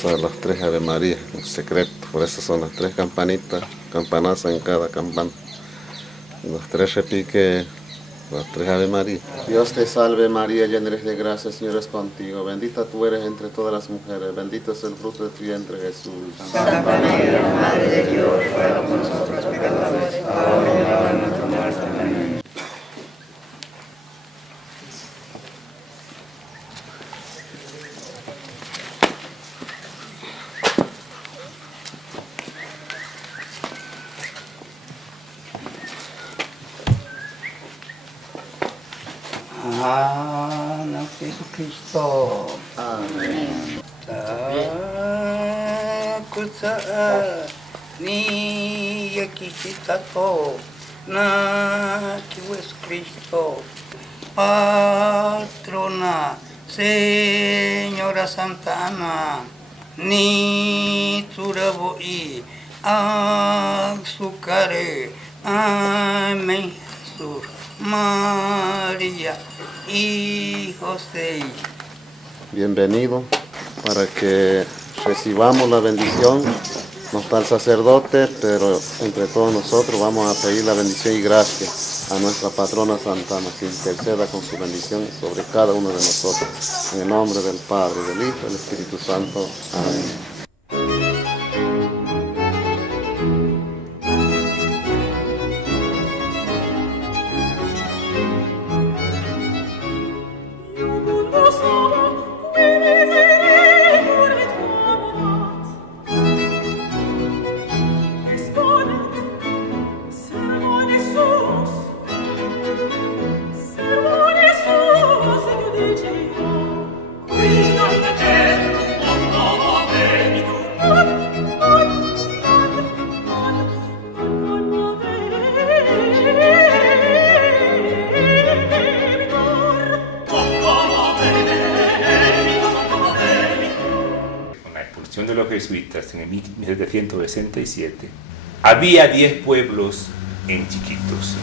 Son las tres Ave María, un secreto, por eso son las tres campanitas, campanazas en cada campana. Los tres repiques, las tres Ave María. Dios te salve María, llena eres de gracia, el Señor es contigo. Bendita tú eres entre todas las mujeres, bendito es el fruto de tu vientre Jesús. Santa María, Madre de Dios, ruega por nosotros pecadores, ahora y en la hora de nuestra muerte. Amén. Jesucristo. Amén. Kusa ni yakisitato na Jesucristo. Patrona, Señora Santa Ana, ni turaboi azúcar. Amén, Jesús, María y José. Bienvenido, para que recibamos la bendición. No está el sacerdote, pero entre todos nosotros vamos a pedir la bendición y gracia a nuestra patrona Santa Ana, que interceda con su bendición sobre cada uno de nosotros. En el nombre del Padre, del Hijo y del Espíritu Santo. Amén. De los jesuitas en el 1767, había 10 pueblos en Chiquitos.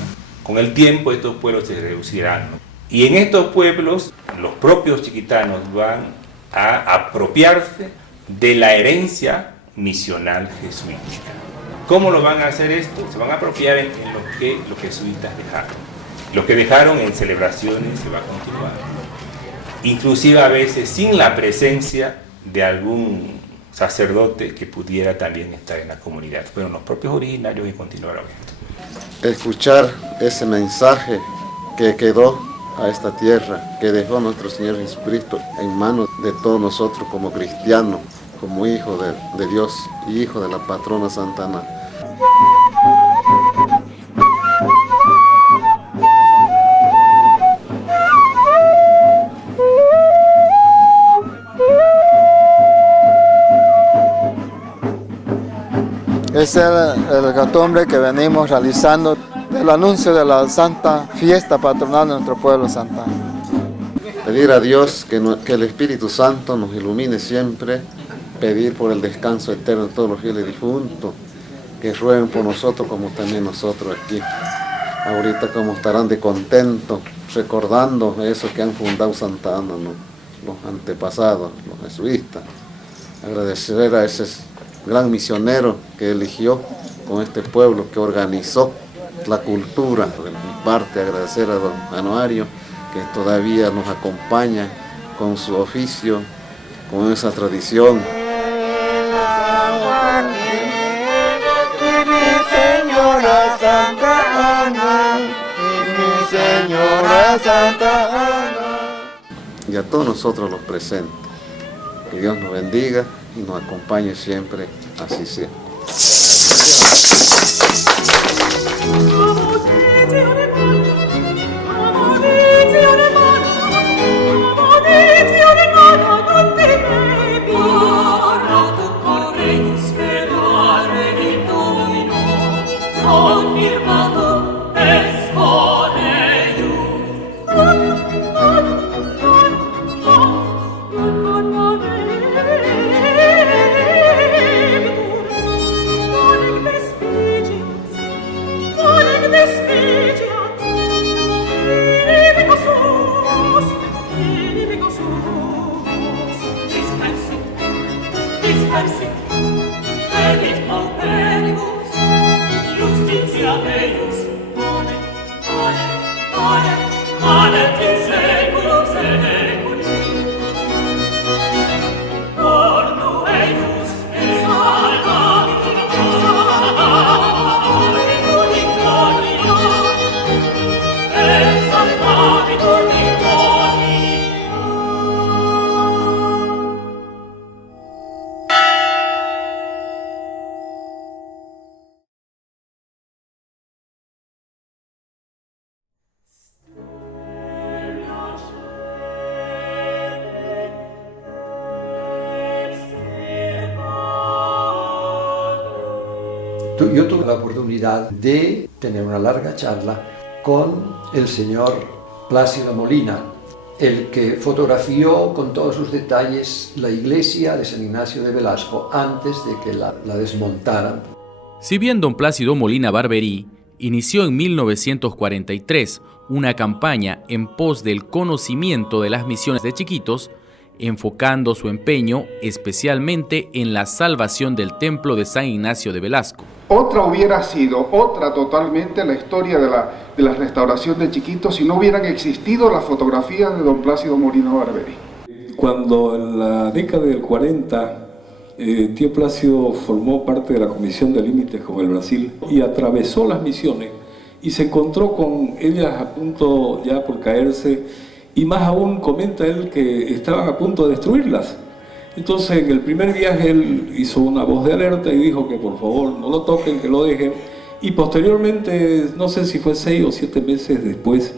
Con el tiempo estos pueblos se reducirán, ¿no? Y en estos pueblos los propios chiquitanos van a apropiarse de la herencia misional jesuítica. ¿Cómo lo van a hacer esto? Se van a apropiar en lo que los jesuitas dejaron. Lo que dejaron en celebraciones se va a continuar. Inclusive a veces sin la presencia de algún sacerdote que pudiera también estar en la comunidad. Fueron los propios originarios que continuaron esto. Escuchar ese mensaje que quedó a esta tierra, que dejó nuestro Señor Jesucristo en manos de todos nosotros como cristianos, como hijos de Dios y hijos de la patrona Santa Ana. Es el catombe que venimos realizando del anuncio de la santa fiesta patronal de nuestro pueblo Santa Ana. Pedir a Dios que el Espíritu Santo nos ilumine siempre, pedir por el descanso eterno de todos los fieles difuntos, que rueguen por nosotros como también nosotros aquí. Ahorita como estarán de contento, recordando eso que han fundado Santa Ana, ¿no? Los antepasados, los jesuitas. Agradecer a ese gran misionero que eligió con este pueblo, que organizó la cultura. De mi parte, agradecer a don Anuario, que todavía nos acompaña con su oficio, con esa tradición. Y mi Señora Santa Ana, y mi Señora Santa Ana. Y a todos nosotros los presentes. Que Dios nos bendiga y nos acompañe siempre, así sea. diversi, venit pauperibus, justitia eius, manet in seculum seculi. Ornu eius et salvabitur in gloria, et salvabitur in gloria. Yo tuve la oportunidad de tener una larga charla con el señor Plácido Molina, el que fotografió con todos sus detalles la iglesia de San Ignacio de Velasco antes de que la desmontaran. Si bien don Plácido Molina Barberí inició en 1943 una campaña en pos del conocimiento de las misiones de Chiquitos, enfocando su empeño especialmente en la salvación del templo de San Ignacio de Velasco. Otra hubiera sido, otra totalmente, la historia de la restauración de Chiquitos si no hubieran existido las fotografías de don Plácido Molina Barberí. Cuando en la década del 40, tío Plácido formó parte de la Comisión de Límites con el Brasil y atravesó las misiones y se encontró con ellas a punto ya por caerse, y más aún comenta él que estaban a punto de destruirlas. Entonces en el primer viaje él hizo una voz de alerta y dijo que por favor no lo toquen, que lo dejen, y posteriormente, no sé si fue 6 o 7 meses después,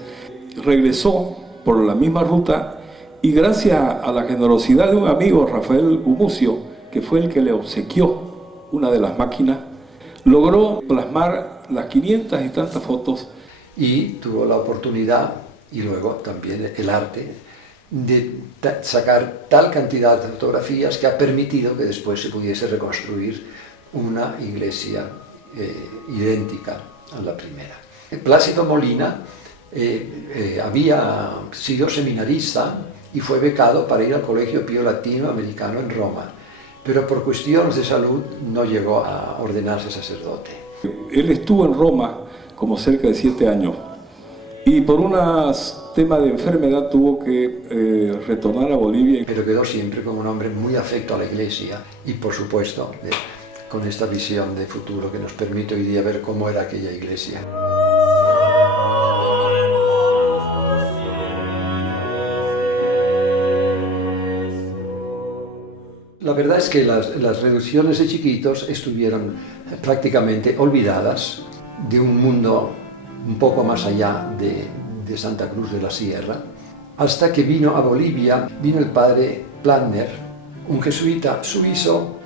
regresó por la misma ruta y gracias a la generosidad de un amigo, Rafael Gumucio, que fue el que le obsequió una de las máquinas, logró plasmar las 500 y tantas fotos. Y tuvo la oportunidad, y luego también el arte, de sacar tal cantidad de fotografías que ha permitido que después se pudiese reconstruir una iglesia idéntica a la primera. Plácido Molina había sido seminarista y fue becado para ir al Colegio Pío Latino-Americano en Roma, pero por cuestiones de salud no llegó a ordenarse sacerdote. Él estuvo en Roma como cerca de 7 años y por un tema de enfermedad tuvo que retornar a Bolivia. Pero quedó siempre como un hombre muy afecto a la iglesia y por supuesto con esta visión de futuro que nos permite hoy día ver cómo era aquella iglesia. La verdad es que las reducciones de Chiquitos estuvieron prácticamente olvidadas de un mundo un poco más allá de Santa Cruz de la Sierra, hasta que vino a Bolivia, vino el padre Planner, un jesuita suizo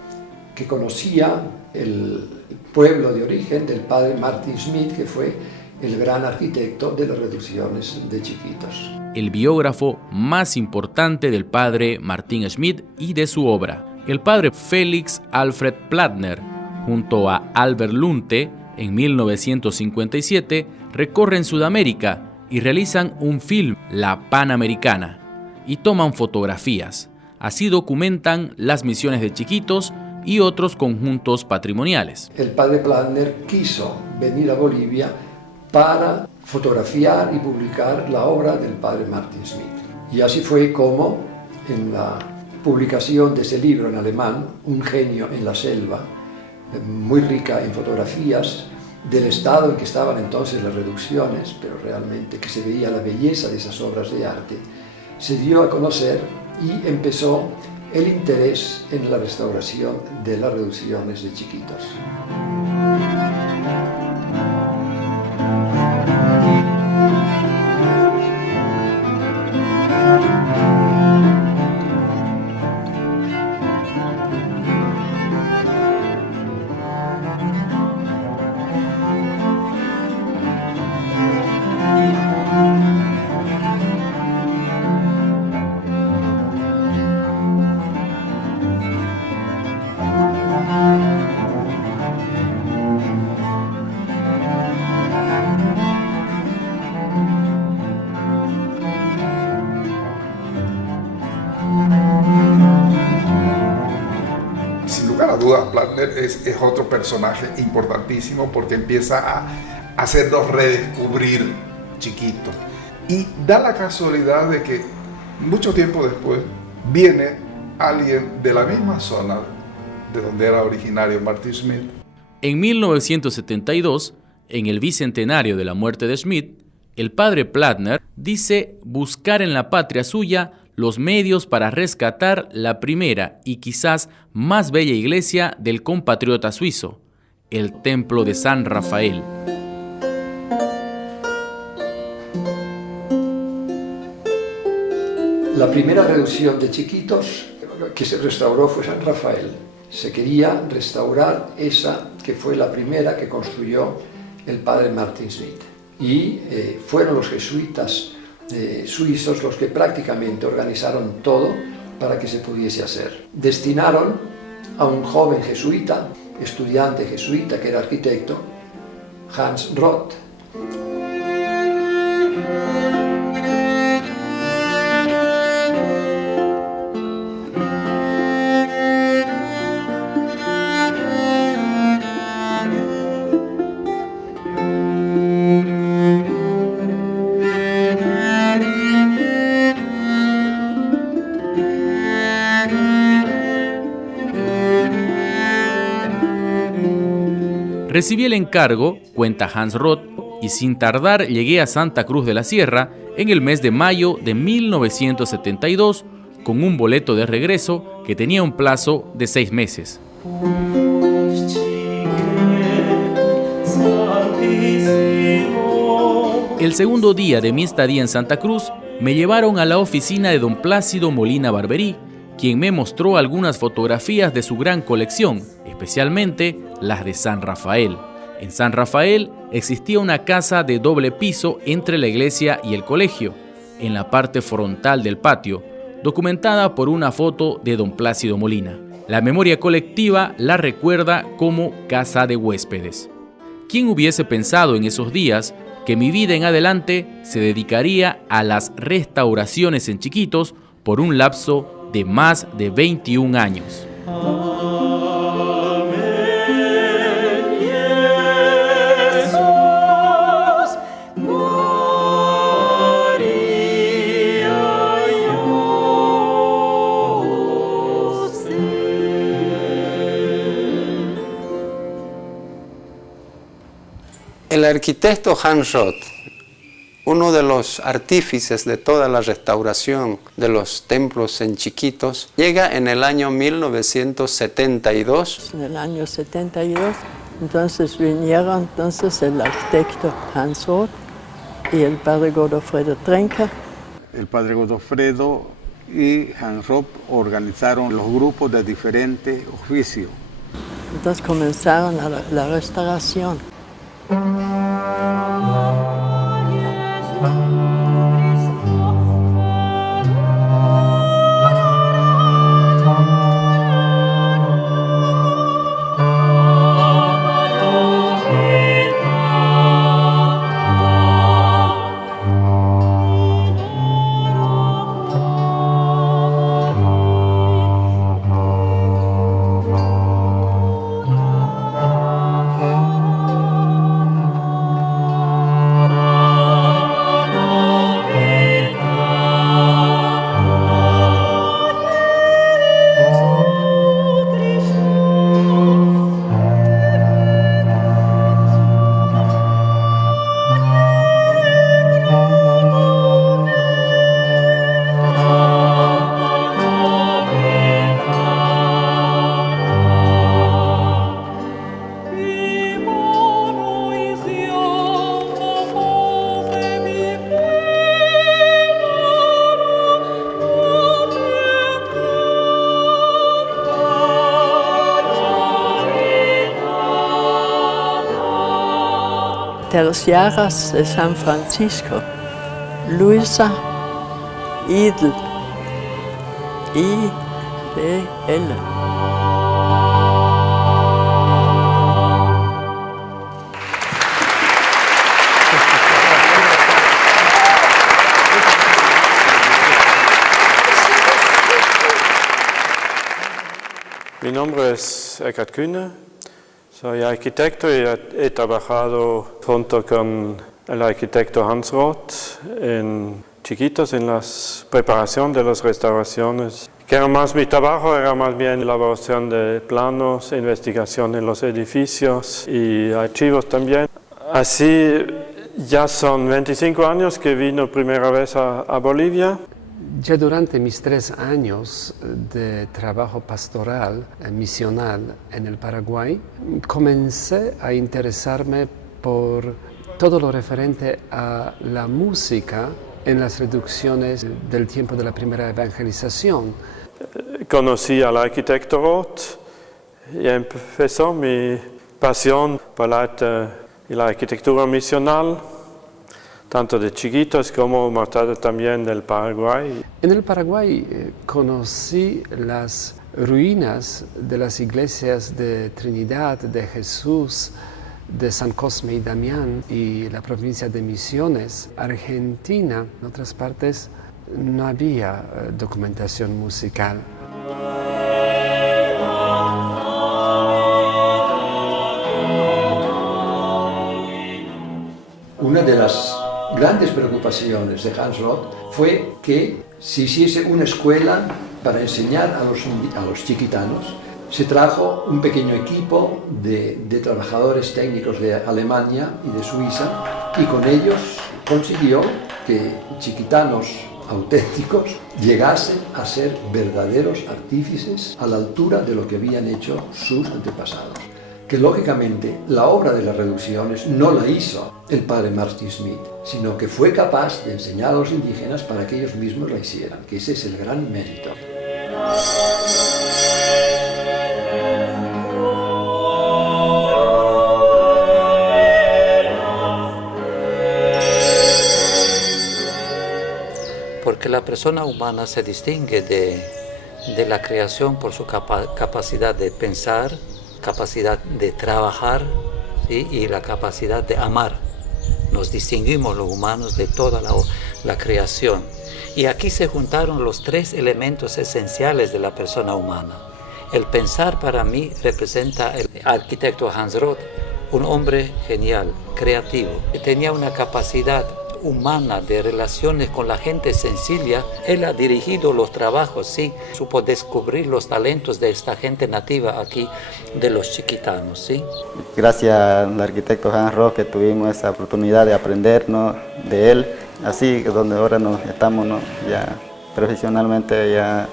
que conocía el pueblo de origen del padre Martin Schmidt, que fue el gran arquitecto de las reducciones de Chiquitos. El biógrafo más importante del padre Martin Schmidt y de su obra, el padre Félix Alfred Plattner, junto a Albert Lunte, en 1957, recorren Sudamérica y realizan un film, La Panamericana, y toman fotografías. Así documentan las misiones de Chiquitos y otros conjuntos patrimoniales. El padre Plattner quiso venir a Bolivia para fotografiar y publicar la obra del padre Martin Schmidt. Y así fue como en la publicación de ese libro en alemán, Un genio en la selva, muy rica en fotografías del estado en que estaban entonces las reducciones, pero realmente que se veía la belleza de esas obras de arte, se dio a conocer y empezó el interés en la restauración de las reducciones de Chiquitos. duda, Plattner es otro personaje importantísimo porque empieza a hacernos redescubrir Chiquito. Y da la casualidad de que mucho tiempo después viene alguien de la misma zona de donde era originario Martin Schmid. En 1972, en el bicentenario de la muerte de Schmid, el padre Plattner dice buscar en la patria suya los medios para rescatar la primera y quizás más bella iglesia del compatriota suizo, el Templo de San Rafael. La primera reducción de Chiquitos que se restauró fue San Rafael. Se quería restaurar esa que fue la primera que construyó el padre Martin Schmid. Y fueron los jesuitas suizos los que prácticamente organizaron todo para que se pudiese hacer. Destinaron a un joven jesuita, estudiante jesuita que era arquitecto, Hans Roth. Recibí el encargo, cuenta Hans Roth, y sin tardar llegué a Santa Cruz de la Sierra en el mes de mayo de 1972 con un boleto de regreso que tenía un plazo de 6 meses. El segundo día de mi estadía en Santa Cruz me llevaron a la oficina de don Plácido Molina Barberí, quien me mostró algunas fotografías de su gran colección, especialmente las de San Rafael. En San Rafael existía una casa de doble piso entre la iglesia y el colegio, en la parte frontal del patio, documentada por una foto de don Plácido Molina. La memoria colectiva la recuerda como casa de huéspedes. ¿Quién hubiese pensado en esos días que mi vida en adelante se dedicaría a las restauraciones en Chiquitos por un lapso de más de 21 años? El arquitecto Hans Roth, uno de los artífices de toda la restauración de los templos en Chiquitos, llega en el año 1972. En el año 72, entonces vinieron el arquitecto Hans Roth y el padre Godofredo Trenker. El padre Godofredo y Hans Roth organizaron los grupos de diferentes oficios. Entonces comenzaron la restauración. Terciaras de San Francisco, Luisa Idl, I-D-L. Mi nombre es Eckhard Kühne, soy arquitecto y he trabajado junto con el arquitecto Hans Roth en Chiquitos en la preparación de las restauraciones. Que era más mi trabajo, era más bien elaboración de planos, investigación en los edificios y archivos también. Así ya son 25 años que vino primera vez a Bolivia. Ya durante mis 3 años de trabajo pastoral, misional en el Paraguay, comencé a interesarme por todo lo referente a la música en las reducciones del tiempo de la primera evangelización. Conocí al arquitecto Roth y empezó mi pasión por el arte y la arquitectura misional, tanto de Chiquitos como más tarde también del Paraguay. En el Paraguay conocí las ruinas de las iglesias de Trinidad, de Jesús, de San Cosme y Damián y la provincia de Misiones. Argentina, en otras partes, no había documentación musical. Una de las grandes preocupaciones de Hans Roth fue que se hiciese una escuela para enseñar a los chiquitanos. Se trajo un pequeño equipo de trabajadores técnicos de Alemania y de Suiza y con ellos consiguió que chiquitanos auténticos llegasen a ser verdaderos artífices a la altura de lo que habían hecho sus antepasados. Que lógicamente la obra de las reducciones no la hizo el padre Martin Schmid, sino que fue capaz de enseñar a los indígenas para que ellos mismos la hicieran, que ese es el gran mérito. Porque la persona humana se distingue de la creación por su capacidad de pensar, capacidad de trabajar, ¿sí? Y la capacidad de amar. Nos distinguimos los humanos de toda la creación. Y aquí se juntaron los 3 elementos esenciales de la persona humana. El pensar para mí representa el arquitecto Hans Roth, un hombre genial, creativo, que tenía una capacidad humana de relaciones con la gente sencilla. Él ha dirigido los trabajos, sí, supo descubrir los talentos de esta gente nativa aquí, de los chiquitanos, sí. Gracias al arquitecto Hans Roth que tuvimos esa oportunidad de aprender, ¿no?, de él, así que donde ahora nos estamos, ¿no?, ya profesionalmente ya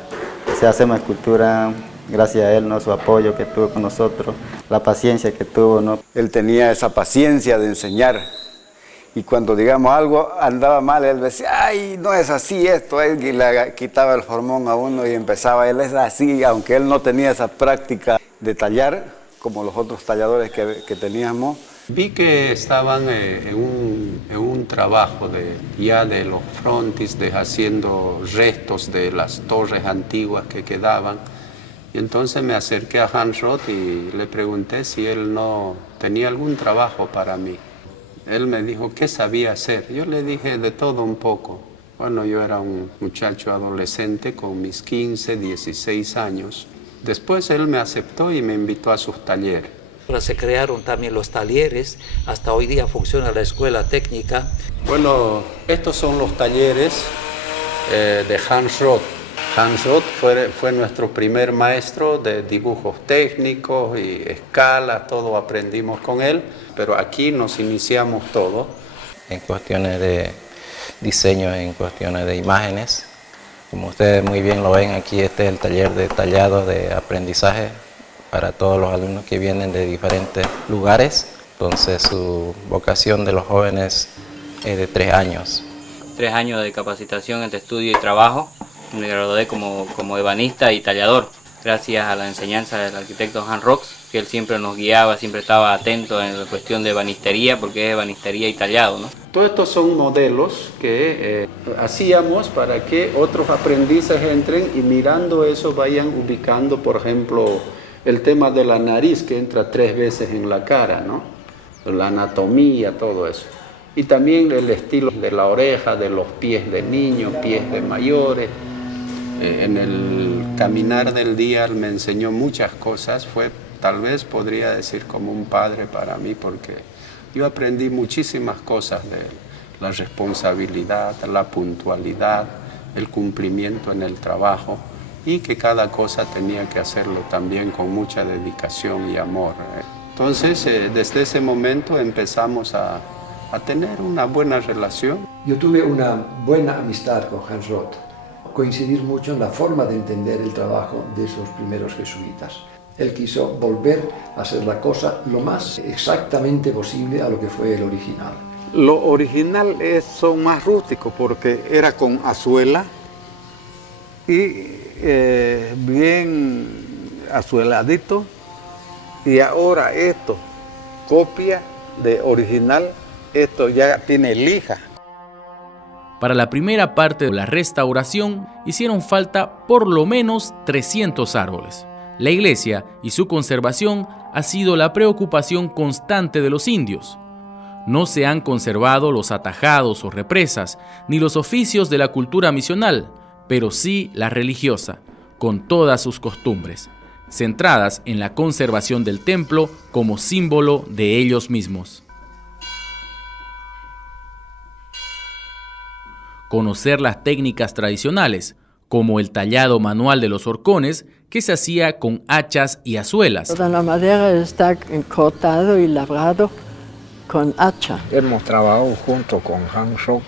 hacemos escultura. Gracias a él, ¿no?, su apoyo que tuvo con nosotros, la paciencia que tuvo, ¿no? Él tenía esa paciencia de enseñar. Y cuando, digamos, algo andaba mal, él decía, ay, no es así esto, y le quitaba el formón a uno y empezaba, él es así, aunque él no tenía esa práctica de tallar, como los otros talladores que teníamos. Vi que estaban en un trabajo de los frontis, haciendo restos de las torres antiguas que quedaban. Y entonces me acerqué a Hans Roth y le pregunté si él no tenía algún trabajo para mí. Él me dijo qué sabía hacer. Yo le dije de todo un poco. Bueno, yo era un muchacho adolescente con mis 15, 16 años. Después él me aceptó y me invitó a sus talleres. Ahora se crearon también los talleres. Hasta hoy día funciona la escuela técnica. Bueno, estos son los talleres de Hans Roth. Hans Roth fue nuestro primer maestro de dibujos técnicos y escala, todo aprendimos con él, pero aquí nos iniciamos todo. En cuestiones de diseño, en cuestiones de imágenes, como ustedes muy bien lo ven, aquí este es el taller de tallado de aprendizaje para todos los alumnos que vienen de diferentes lugares. Entonces su vocación de los jóvenes es de 3 años. 3 años de capacitación entre estudio y trabajo. Me gradué como ebanista y tallador, gracias a la enseñanza del arquitecto Hans Roth, que él siempre nos guiaba, siempre estaba atento en la cuestión de ebanistería, porque es ebanistería y tallado, ¿no? Todos estos son modelos que hacíamos para que otros aprendices entren y mirando eso vayan ubicando, por ejemplo, el tema de la nariz que entra 3 veces en la cara, ¿no? La anatomía, todo eso. Y también el estilo de la oreja, de los pies de niños, pies de mayores. En el caminar del día él me enseñó muchas cosas, fue tal vez podría decir como un padre para mí, porque yo aprendí muchísimas cosas de él, la responsabilidad, la puntualidad, el cumplimiento en el trabajo y que cada cosa tenía que hacerlo también con mucha dedicación y amor. Entonces, desde ese momento empezamos a tener una buena relación. Yo tuve una buena amistad con Hans Roth. Coincidir mucho en la forma de entender el trabajo de esos primeros jesuitas. Él quiso volver a hacer la cosa lo más exactamente posible a lo que fue el original. Lo original son más rústicos porque era con azuela y bien azueladito, y ahora esto, copia de original, esto ya tiene lija. Para la primera parte de la restauración hicieron falta por lo menos 300 árboles. La iglesia y su conservación ha sido la preocupación constante de los indios. No se han conservado los atajados o represas, ni los oficios de la cultura misional, pero sí la religiosa, con todas sus costumbres, centradas en la conservación del templo como símbolo de ellos mismos. Conocer las técnicas tradicionales, como el tallado manual de los horcones, que se hacía con hachas y azuelas. Toda la madera está cortado y labrado con hacha. Hemos trabajado junto con Hans Roth.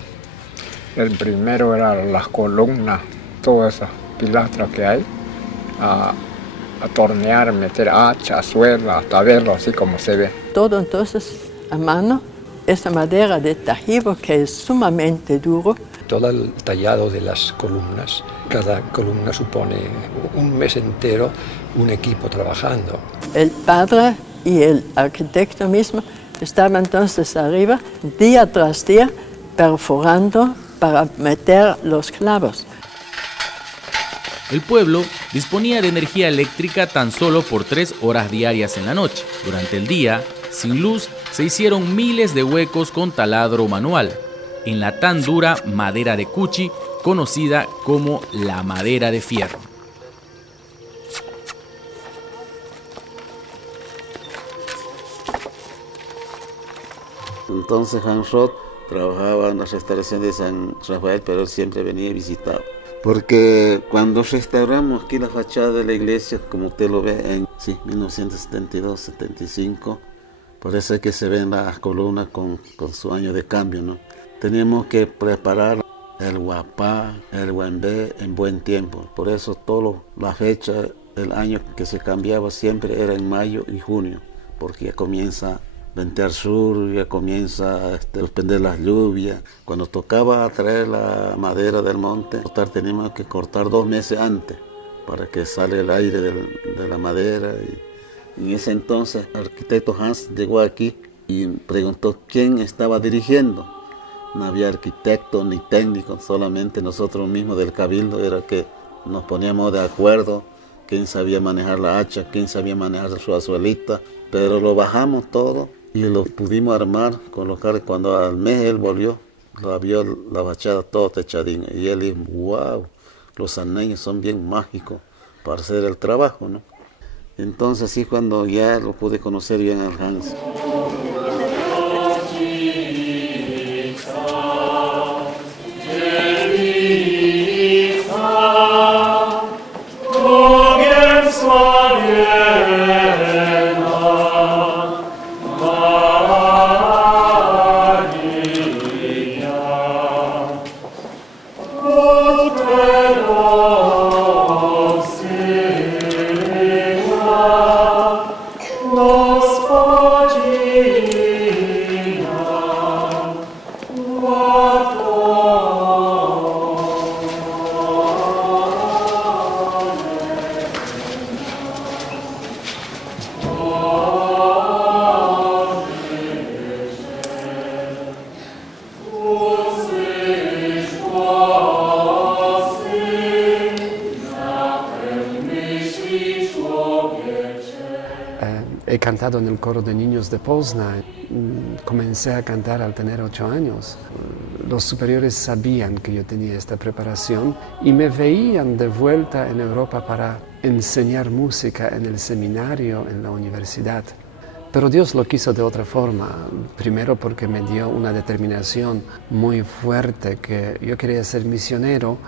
El primero era las columnas, todas esas pilastras que hay, a tornear, meter hacha, suela, hasta verlo así como se ve. Todo entonces a mano, esa madera de tajibo que es sumamente duro. Todo el tallado de las columnas, cada columna supone un mes entero un equipo trabajando. El padre y el arquitecto mismo estaban entonces arriba, día tras día, perforando para meter los clavos. El pueblo disponía de energía eléctrica tan solo por 3 horas diarias en la noche. Durante el día, sin luz, se hicieron miles de huecos con taladro manual, en la tan dura madera de cuchi, conocida como la madera de fierro. Entonces Hans Roth trabajaba en la restauración de San Rafael, pero él siempre venía y visitaba. Porque cuando restauramos aquí la fachada de la iglesia, como usted lo ve en 1972-75, por eso es que se ven las columnas con su año de cambio, ¿no? Teníamos que preparar el guapá, el huembé en buen tiempo. Por eso toda la fecha, el año que se cambiaba siempre era en mayo y junio, porque ya comienza a ventear sur, ya comienza a suspender las lluvias. Cuando tocaba traer la madera del monte, teníamos que cortar 2 meses antes para que salga el aire de la madera. Y en ese entonces el arquitecto Hans llegó aquí y preguntó quién estaba dirigiendo. No había arquitecto ni técnico, solamente nosotros mismos del cabildo era que nos poníamos de acuerdo quién sabía manejar la hacha, quién sabía manejar su azuelita, pero lo bajamos todo y lo pudimos armar, colocar. Cuando al mes él volvió, lo vio la fachada todo techadín y él dijo, wow, los saneños son bien mágicos para hacer el trabajo, ¿no? Entonces sí, cuando ya lo pude conocer bien al Hans. He cantado en el coro de niños de Poznań. Comencé a cantar al tener 8 años. los superiores sabían que yo tenía esta preparación y me veían de vuelta en Europa para enseñar música en el seminario, en la universidad. Pero Dios lo quiso de otra forma. Primero porque me dio una determinación muy fuerte que yo quería ser misionero,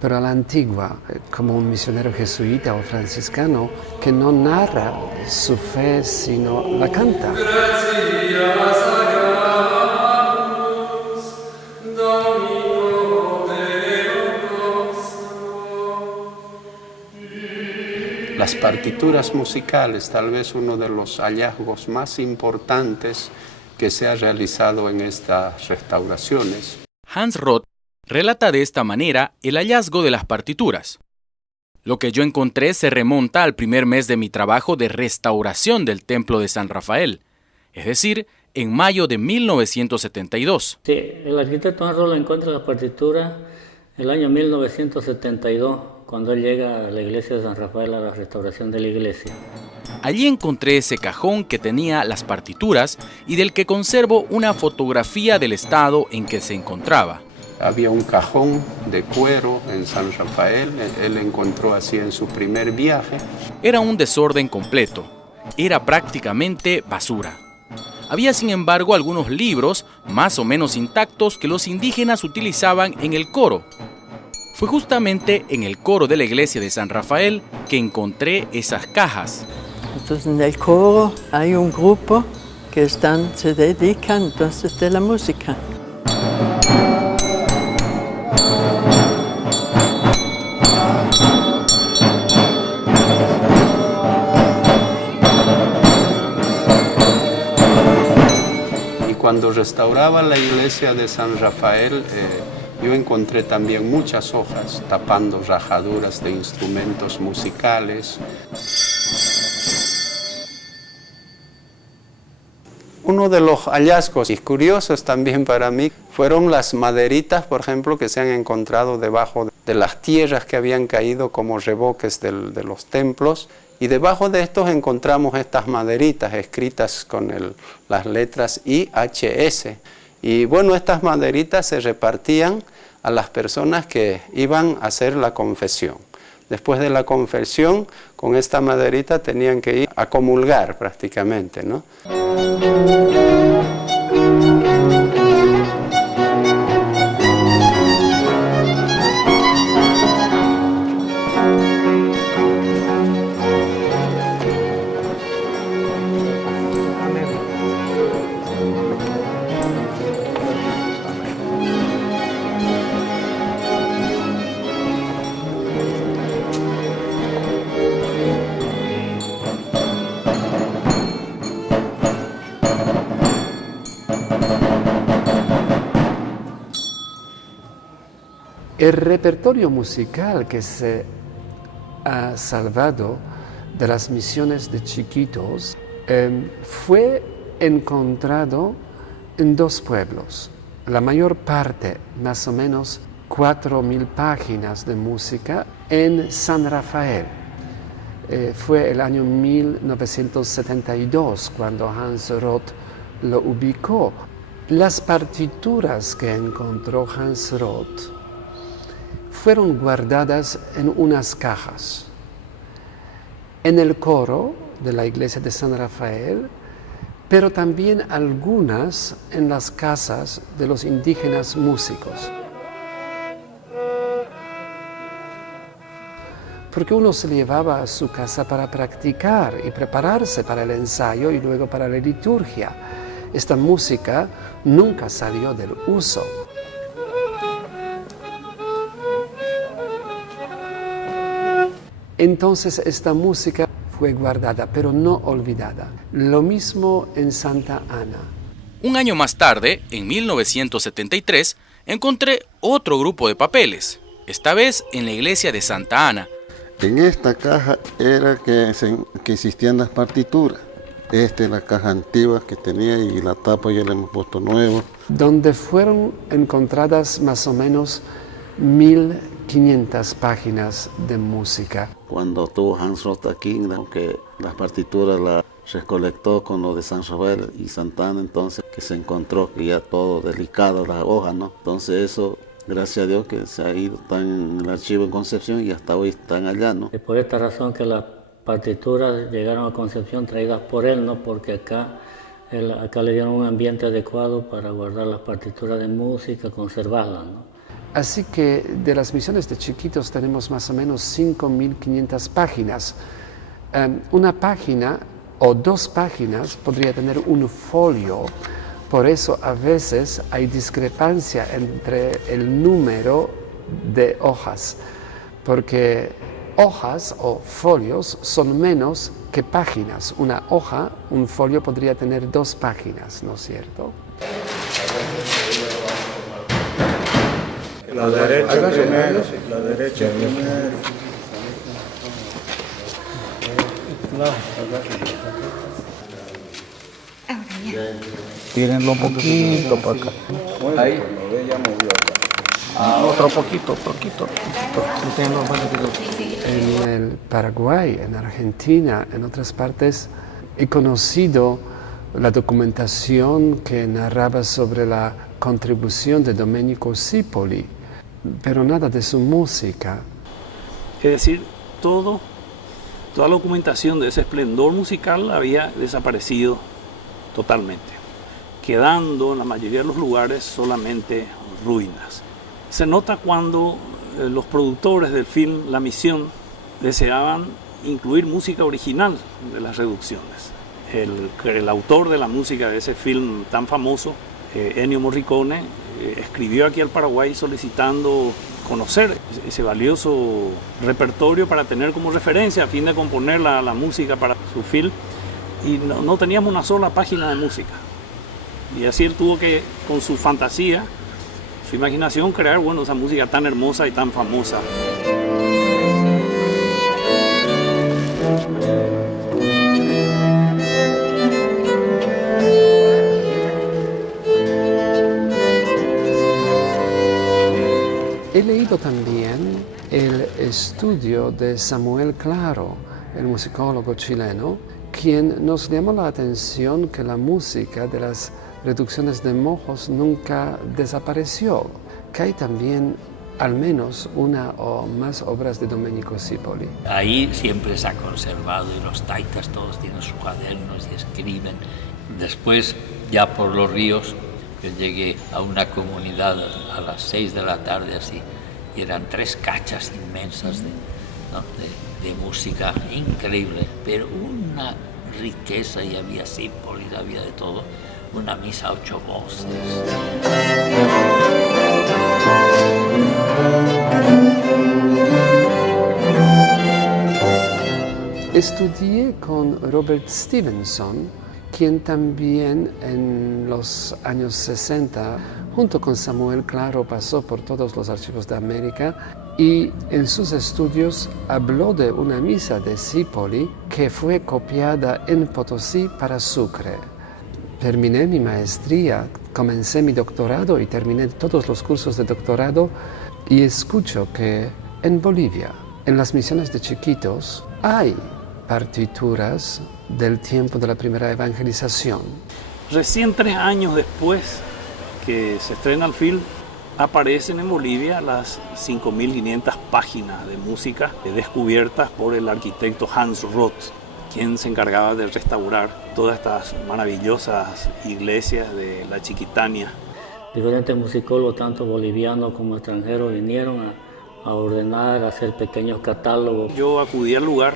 pero a la antigua, como un misionero jesuita o franciscano que no narra su fe, sino la canta. Las partituras musicales, tal vez uno de los hallazgos más importantes que se ha realizado en estas restauraciones. Hans Roth relata de esta manera el hallazgo de las partituras. Lo que yo encontré se remonta al primer mes de mi trabajo de restauración del Templo de San Rafael, es decir, en mayo de 1972. Sí, el arquitecto Hans Roth encuentra la partitura en el año 1972, cuando él llega a la iglesia de San Rafael a la restauración de la iglesia. Allí encontré ese cajón que tenía las partituras y del que conservo una fotografía del estado en que se encontraba. Había un cajón de cuero en San Rafael, él encontró así en su primer viaje. Era un desorden completo, era prácticamente basura. Había sin embargo algunos libros más o menos intactos que los indígenas utilizaban en el coro. Fue justamente en el coro de la iglesia de San Rafael que encontré esas cajas. Entonces en el coro hay un grupo que se dedican entonces de la música. Y cuando restauraba la iglesia de San Rafael, yo encontré también muchas hojas tapando rajaduras de instrumentos musicales. Uno de los hallazgos curiosos también para mí fueron las maderitas, por ejemplo, que se han encontrado debajo de las tierras que habían caído como revoques de los templos. Y debajo de estos encontramos estas maderitas escritas con las letras IHS. Y bueno, estas maderitas se repartían a las personas que iban a hacer la confesión. Después de la confesión, con esta maderita tenían que ir a comulgar prácticamente, ¿no? El repertorio musical que se ha salvado de las misiones de chiquitos fue encontrado en 2 pueblos. La mayor parte, más o menos 4.000 páginas de música en San Rafael. Fue el año 1972 cuando Hans Roth lo ubicó. Las partituras que encontró Hans Roth fueron guardadas en unas cajas en el coro de la iglesia de San Rafael, pero también algunas en las casas de los indígenas músicos. Porque uno se llevaba a su casa para practicar y prepararse para el ensayo y luego para la liturgia. Esta música nunca salió del uso. Entonces esta música fue guardada, pero no olvidada. Lo mismo en Santa Ana. Un año más tarde, en 1973, encontré otro grupo de papeles, esta vez en la iglesia de Santa Ana. En esta caja era que existían las partituras. Esta es la caja antigua que tenía y la tapa ya la hemos puesto nueva. Donde fueron encontradas más o menos 1.500 páginas de música. Cuando tuvo Hans Roth aquí, aunque las partituras las recolectó con lo de San Rafael y Santana, entonces que se encontró que ya todo delicado, las hojas, ¿no? Entonces eso, gracias a Dios que se ha ido, están en el archivo en Concepción y hasta hoy están allá, ¿no? Y por esta razón que las partituras llegaron a Concepción traídas por él, ¿no? Porque acá le dieron un ambiente adecuado para guardar las partituras de música, conservarlas, ¿no? Así que de las misiones de Chiquitos tenemos más o menos 5.500 páginas. Una página o 2 páginas podría tener un folio, por eso a veces hay discrepancia entre el número de hojas, porque hojas o folios son menos que páginas. Una hoja, un folio podría tener 2 páginas, ¿no es cierto? La derecha primero, la derecha primero. Tírenlo un poquito para acá. Ahí. Otro poquito. En el Paraguay, en Argentina, en otras partes, he conocido la documentación que narraba sobre la contribución de Domenico Sipoli, pero nada de su música. Es decir, toda la documentación de ese esplendor musical había desaparecido totalmente, quedando en la mayoría de los lugares solamente ruinas. Se nota cuando los productores del film La Misión deseaban incluir música original de las reducciones. El autor de la música de ese film tan famoso, Ennio Morricone, escribió aquí al Paraguay solicitando conocer ese valioso repertorio para tener como referencia a fin de componer la música para su film, y no teníamos una sola página de música. Y así él tuvo que, con su fantasía, su imaginación, crear esa música tan hermosa y tan famosa. He leído también el estudio de Samuel Claro, el musicólogo chileno, quien nos llamó la atención que la música de las reducciones de mojos nunca desapareció, que hay también al menos una o más obras de Domenico Sipoli. Ahí siempre se ha conservado y los taitas todos tienen sus cuadernos y escriben. Después, ya por los ríos, yo llegué a una comunidad a las 6 de la tarde así, y eran 3 cachas inmensas de música increíble, pero una riqueza, y había símbolos, había de todo, una misa a 8 voces. Estudié con Robert Stevenson, quien también en los años 60, junto con Samuel Claro, pasó por todos los archivos de América y en sus estudios habló de una misa de Sipoli que fue copiada en Potosí para Sucre. Terminé mi maestría, comencé mi doctorado y terminé todos los cursos de doctorado, y escucho que en Bolivia, en las misiones de Chiquitos, hay partituras del tiempo de la primera evangelización. Recién 3 años después que se estrena el film, aparecen en Bolivia las 5.500 páginas de música descubiertas por el arquitecto Hans Roth, quien se encargaba de restaurar todas estas maravillosas iglesias de la Chiquitania. Diferentes musicólogos, tanto bolivianos como extranjeros, vinieron a ordenar, a hacer pequeños catálogos. Yo acudí al lugar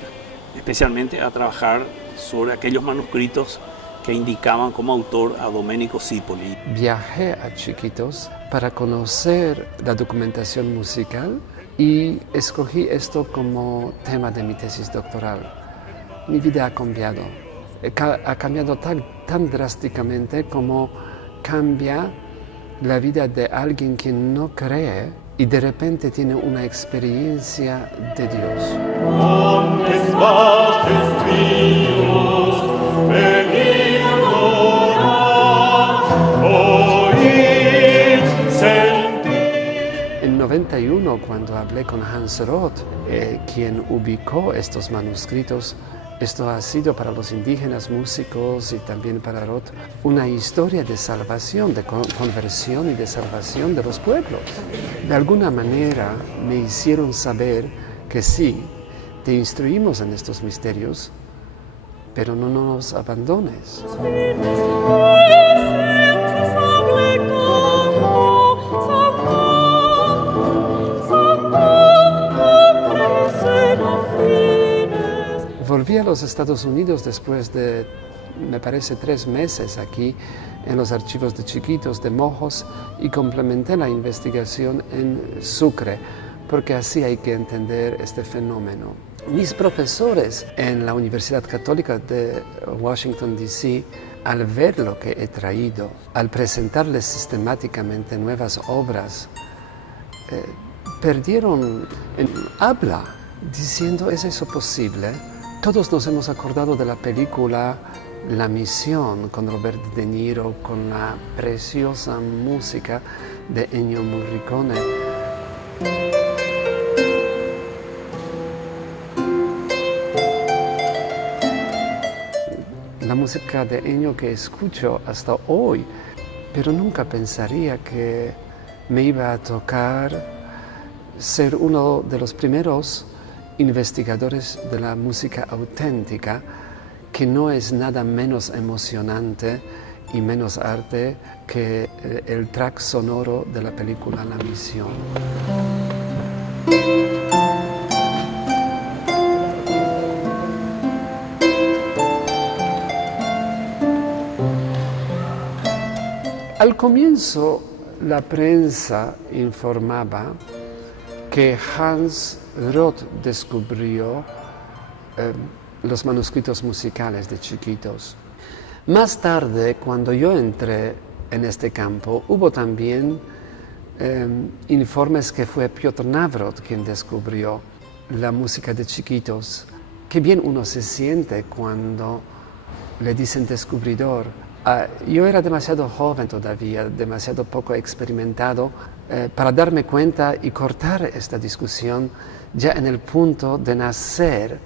especialmente a trabajar sobre aquellos manuscritos que indicaban como autor a Domenico Sipoli. Viajé a Chiquitos para conocer la documentación musical y escogí esto como tema de mi tesis doctoral. Mi vida ha cambiado. Ha cambiado tan drásticamente como cambia la vida de alguien que no cree y de repente tiene una experiencia de Dios. En 91, cuando hablé con Hans Roth, quien ubicó estos manuscritos, Esto ha sido para los indígenas músicos y también para Roth una historia de salvación, de conversión y de salvación de los pueblos. De alguna manera me hicieron saber que sí, te instruimos en estos misterios, pero no nos abandones. Volví a los Estados Unidos después de, me parece, 3 meses aquí en los archivos de Chiquitos de Mojos y complementé la investigación en Sucre, porque así hay que entender este fenómeno. Mis profesores en la Universidad Católica de Washington, D.C., al ver lo que he traído, al presentarles sistemáticamente nuevas obras, perdieron en habla, diciendo, ¿es eso posible? Todos nos hemos acordado de la película La Misión con Robert De Niro, con la preciosa música de Ennio Morricone. La música de Ennio que escucho hasta hoy, pero nunca pensaría que me iba a tocar ser uno de los primeros investigadores de la música auténtica, que no es nada menos emocionante y menos arte que el track sonoro de la película La Misión. Al comienzo, la prensa informaba que Hans Roth descubrió los manuscritos musicales de Chiquitos. Más tarde, cuando yo entré en este campo, hubo también informes que fue Piotr Nawrot quien descubrió la música de Chiquitos. Qué bien uno se siente cuando le dicen descubridor. Yo era demasiado joven todavía, demasiado poco experimentado para darme cuenta y cortar esta discusión ya en el punto de nacer,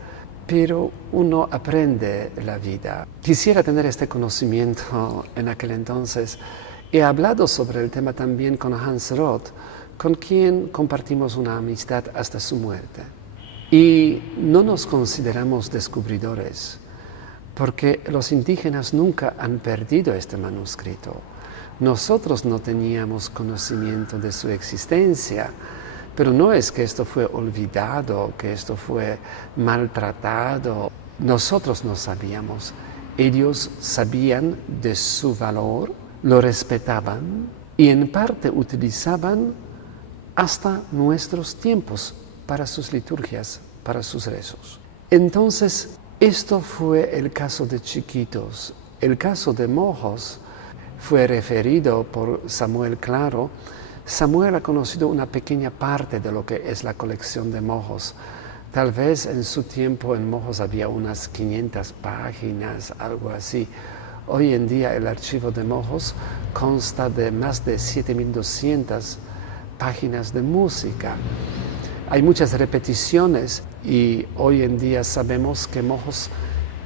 pero uno aprende la vida. Quisiera tener este conocimiento en aquel entonces. He hablado sobre el tema también con Hans Roth, con quien compartimos una amistad hasta su muerte. Y no nos consideramos descubridores, porque los indígenas nunca han perdido este manuscrito. Nosotros no teníamos conocimiento de su existencia, pero no es que esto fue olvidado, que esto fue maltratado. Nosotros no sabíamos. Ellos sabían de su valor, lo respetaban y en parte utilizaban hasta nuestros tiempos para sus liturgias, para sus rezos. Entonces, esto fue el caso de Chiquitos. El caso de Mojos fue referido por Samuel Claro. Samuel ha conocido una pequeña parte de lo que es la colección de Mojos. Tal vez en su tiempo en Mojos había unas 500 páginas, algo así. Hoy en día el archivo de Mojos consta de más de 7.200 páginas de música. Hay muchas repeticiones y hoy en día sabemos que Mojos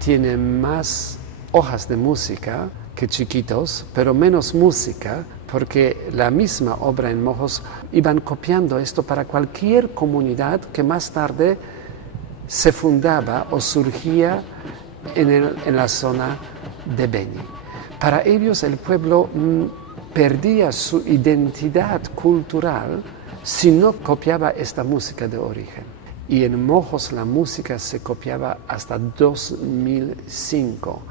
tiene más hojas de música que Chiquitos, pero menos música, porque la misma obra en Mojos iban copiando esto para cualquier comunidad que más tarde se fundaba o surgía en la zona de Beni. Para ellos el pueblo perdía su identidad cultural si no copiaba esta música de origen. Y en Mojos la música se copiaba hasta 2005.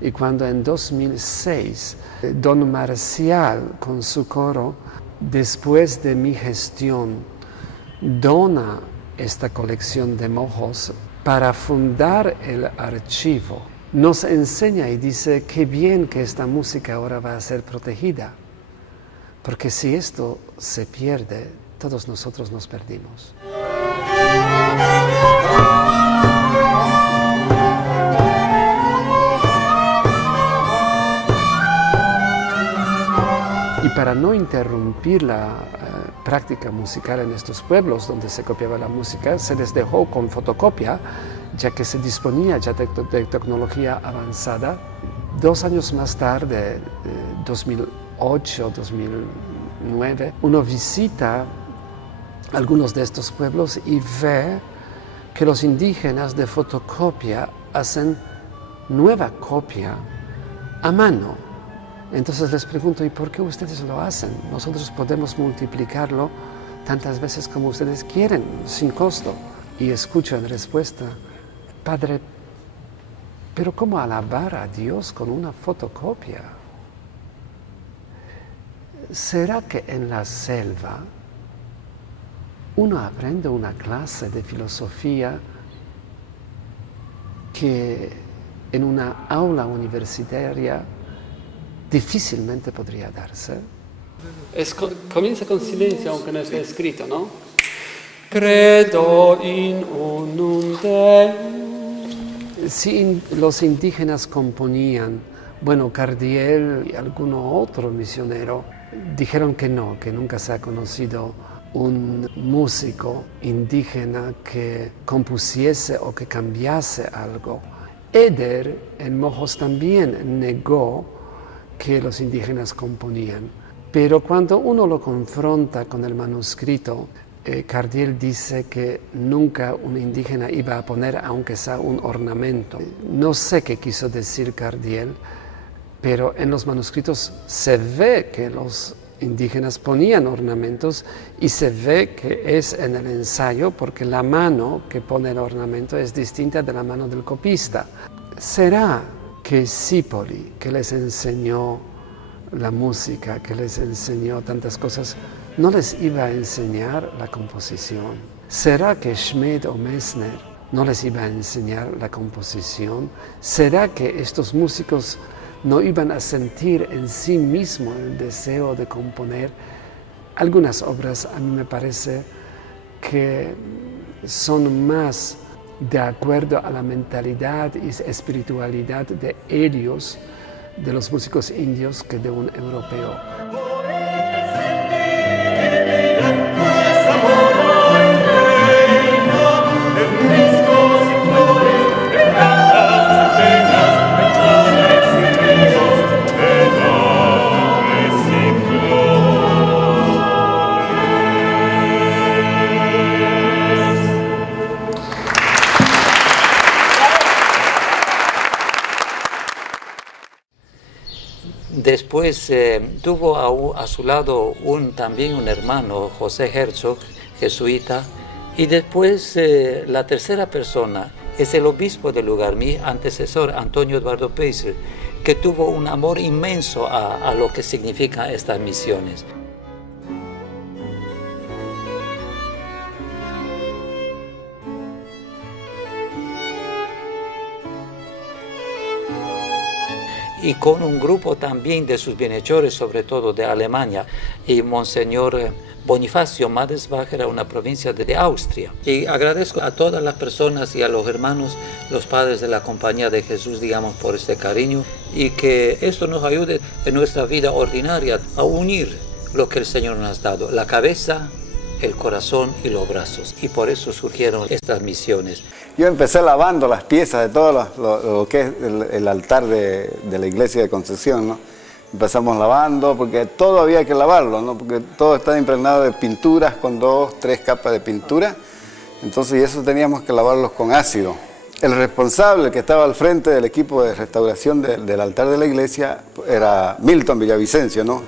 Y cuando en 2006 Don Marcial con su coro, después de mi gestión, dona esta colección de Mojos para fundar el archivo, nos enseña y dice qué bien que esta música ahora va a ser protegida, porque si esto se pierde, todos nosotros nos perdimos. Y para no interrumpir la práctica musical en estos pueblos donde se copiaba la música, se les dejó con fotocopia ya que se disponía ya de tecnología avanzada. 2 años más tarde, 2008, 2009, uno visita algunos de estos pueblos y ve que los indígenas de fotocopia hacen nueva copia a mano. Entonces les pregunto, ¿y por qué ustedes lo hacen? Nosotros podemos multiplicarlo tantas veces como ustedes quieren, sin costo. Y escucho en respuesta, Padre, pero ¿cómo alabar a Dios con una fotocopia? ¿Será que en la selva uno aprende una clase de filosofía que en una aula universitaria difícilmente podría darse? Comienza con silencio, aunque no esté escrito, ¿no? Credo in unum Deum. Si los indígenas componían, bueno, Cardiel y alguno otro misionero dijeron que no, que nunca se ha conocido un músico indígena que compusiese o que cambiase algo. Eder en Mojos también negó que los indígenas componían, pero cuando uno lo confronta con el manuscrito, Cardiel dice que nunca un indígena iba a poner, aunque sea un ornamento. No sé qué quiso decir Cardiel, pero en los manuscritos se ve que los indígenas ponían ornamentos y se ve que es en el ensayo porque la mano que pone el ornamento es distinta de la mano del copista. ¿Será que Zipoli, que les enseñó la música, que les enseñó tantas cosas, no les iba a enseñar la composición? ¿Será que Schmidt o Messner no les iba a enseñar la composición? ¿Será que estos músicos no iban a sentir en sí mismo el deseo de componer? Algunas obras a mí me parece que son más de acuerdo a la mentalidad y espiritualidad de ellos, de los músicos indios, que de un europeo. Después tuvo a su lado también un hermano, José Herzog, jesuita, y después la tercera persona es el obispo del lugar, mi antecesor, Antonio Eduardo Peisel, que tuvo un amor inmenso a lo que significan estas misiones. Y con un grupo también de sus bienhechores, sobre todo de Alemania, y Monseñor Bonifacio Madesbach era una provincia de Austria. Y agradezco a todas las personas y a los hermanos, los padres de la Compañía de Jesús, digamos, por este cariño, y que esto nos ayude en nuestra vida ordinaria a unir lo que el Señor nos ha dado, la cabeza, el corazón y los brazos. Y por eso surgieron estas misiones. Yo empecé lavando las piezas de todo lo que es el altar de la iglesia de Concepción, ¿no? Empezamos lavando, porque todo había que lavarlo, ¿no? Porque todo está impregnado de pinturas, con 2, 3 capas de pintura. Entonces, y eso teníamos que lavarlos con ácido. El responsable que estaba al frente del equipo de restauración del altar de la iglesia era Milton Villavicencio, ¿no?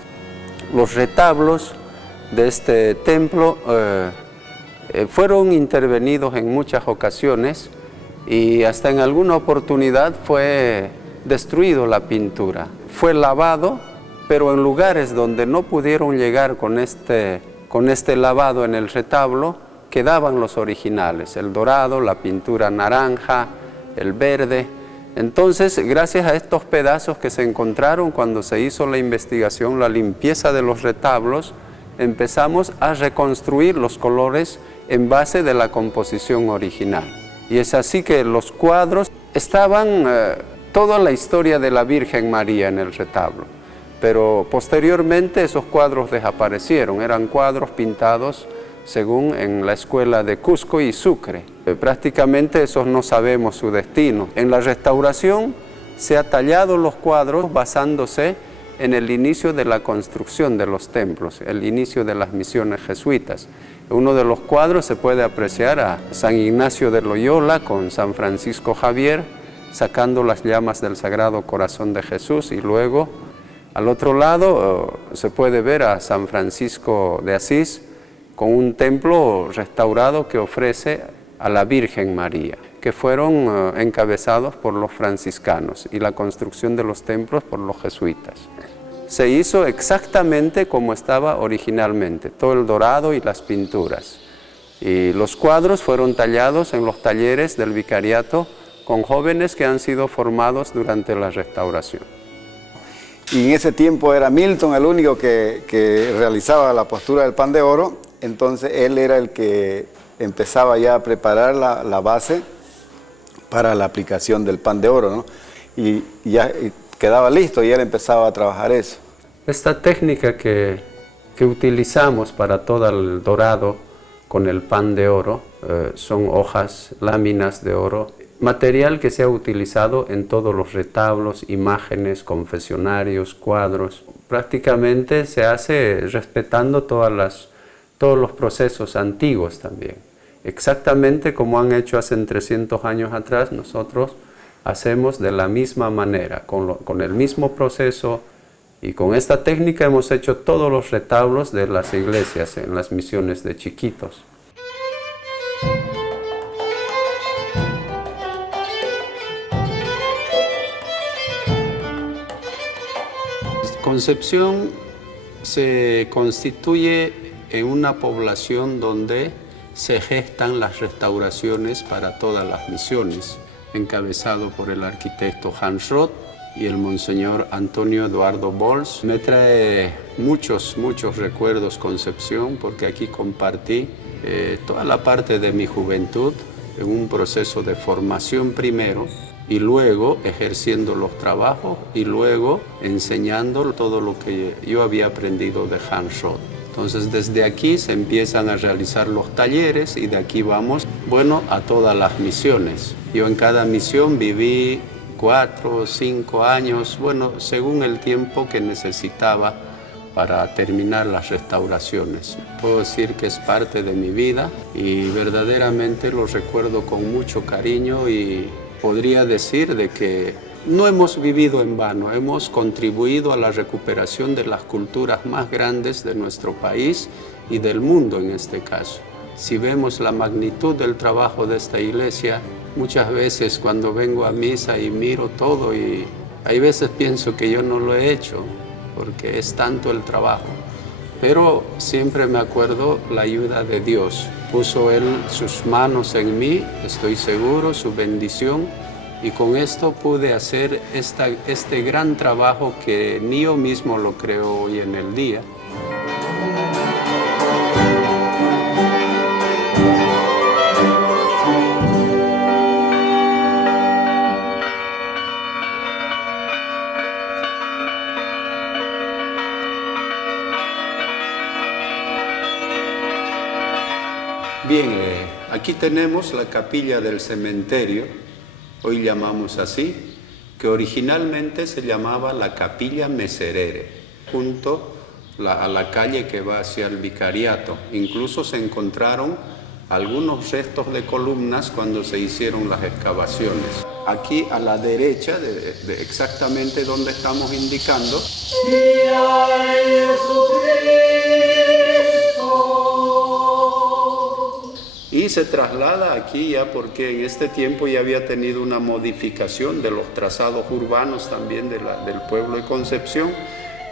Los retablos de este templo fueron intervenidos en muchas ocasiones y hasta en alguna oportunidad fue destruido la pintura. Fue lavado, pero en lugares donde no pudieron llegar con este lavado en el retablo, quedaban los originales, el dorado, la pintura naranja, el verde. Entonces, gracias a estos pedazos que se encontraron cuando se hizo la investigación, la limpieza de los retablos, empezamos a reconstruir los colores en base de la composición original. Y es así que los cuadros estaban toda la historia de la Virgen María en el retablo, pero posteriormente esos cuadros desaparecieron, eran cuadros pintados según en la escuela de Cusco y Sucre. Prácticamente esos no sabemos su destino. En la restauración se ha tallado los cuadros basándose en el inicio de la construcción de los templos, el inicio de las misiones jesuitas. En uno de los cuadros se puede apreciar a San Ignacio de Loyola con San Francisco Javier sacando las llamas del Sagrado Corazón de Jesús, y luego al otro lado se puede ver a San Francisco de Asís con un templo restaurado que ofrece a la Virgen María, que fueron encabezados por los franciscanos, y la construcción de los templos por los jesuitas. Se hizo exactamente como estaba originalmente, todo el dorado y las pinturas. Y los cuadros fueron tallados en los talleres del vicariato con jóvenes que han sido formados durante la restauración. Y en ese tiempo era Milton el único que realizaba la postura del pan de oro, entonces él era el que empezaba ya a preparar la base para la aplicación del pan de oro, ¿no? Y ya quedaba listo y él empezaba a trabajar eso. Esta técnica que utilizamos para todo el dorado con el pan de oro son hojas, láminas de oro, material que se ha utilizado en todos los retablos, imágenes, confesionarios, cuadros. Prácticamente se hace respetando todos los procesos antiguos también. Exactamente como han hecho hace 300 años atrás, nosotros hacemos de la misma manera, con el mismo proceso, y con esta técnica hemos hecho todos los retablos de las iglesias en las misiones de Chiquitos. Concepción se constituye en una población donde se gestan las restauraciones para todas las misiones, encabezado por el arquitecto Hans Roth y el monseñor Antonio Eduardo Bols. Me trae muchos recuerdos Concepción, porque aquí compartí toda la parte de mi juventud en un proceso de formación primero, y luego ejerciendo los trabajos, y luego enseñando todo lo que yo había aprendido de Hans Roth. Entonces desde aquí se empiezan a realizar los talleres, y de aquí vamos, bueno, a todas las misiones. Yo en cada misión viví 4 o 5 años, bueno, según el tiempo que necesitaba para terminar las restauraciones. Puedo decir que es parte de mi vida y verdaderamente lo recuerdo con mucho cariño, y podría decir de que no hemos vivido en vano, hemos contribuido a la recuperación de las culturas más grandes de nuestro país y del mundo en este caso. Si vemos la magnitud del trabajo de esta iglesia, muchas veces cuando vengo a misa y miro todo, y hay veces pienso que yo no lo he hecho, porque es tanto el trabajo. Pero siempre me acuerdo la ayuda de Dios. Puso Él sus manos en mí, estoy seguro, su bendición, y con esto pude hacer este gran trabajo que ni yo mismo lo creo hoy en el día. Bien, aquí tenemos la capilla del cementerio, hoy llamamos así, que originalmente se llamaba la Capilla Miserere, junto a la calle que va hacia el vicariato. Incluso se encontraron algunos restos de columnas cuando se hicieron las excavaciones. Aquí a la derecha, de exactamente donde estamos indicando, y se traslada aquí ya porque en este tiempo ya había tenido una modificación de los trazados urbanos también del pueblo de Concepción,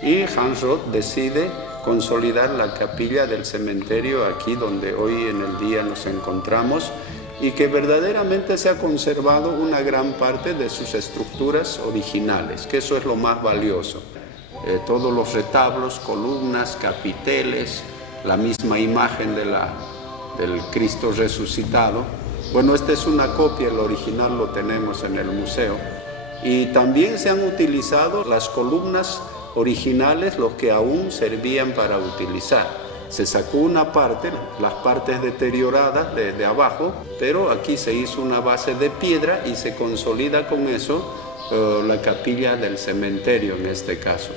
y Hans Roth decide consolidar la capilla del cementerio aquí donde hoy en el día nos encontramos, y que verdaderamente se ha conservado una gran parte de sus estructuras originales, que eso es lo más valioso. Todos los retablos, columnas, capiteles, la misma imagen del Cristo resucitado. Bueno, esta es una copia, el original lo tenemos en el museo. Y también se han utilizado las columnas originales, los que aún servían para utilizar. Se sacó una parte, las partes deterioradas de abajo, pero aquí se hizo una base de piedra y se consolida con eso la capilla del cementerio en este caso.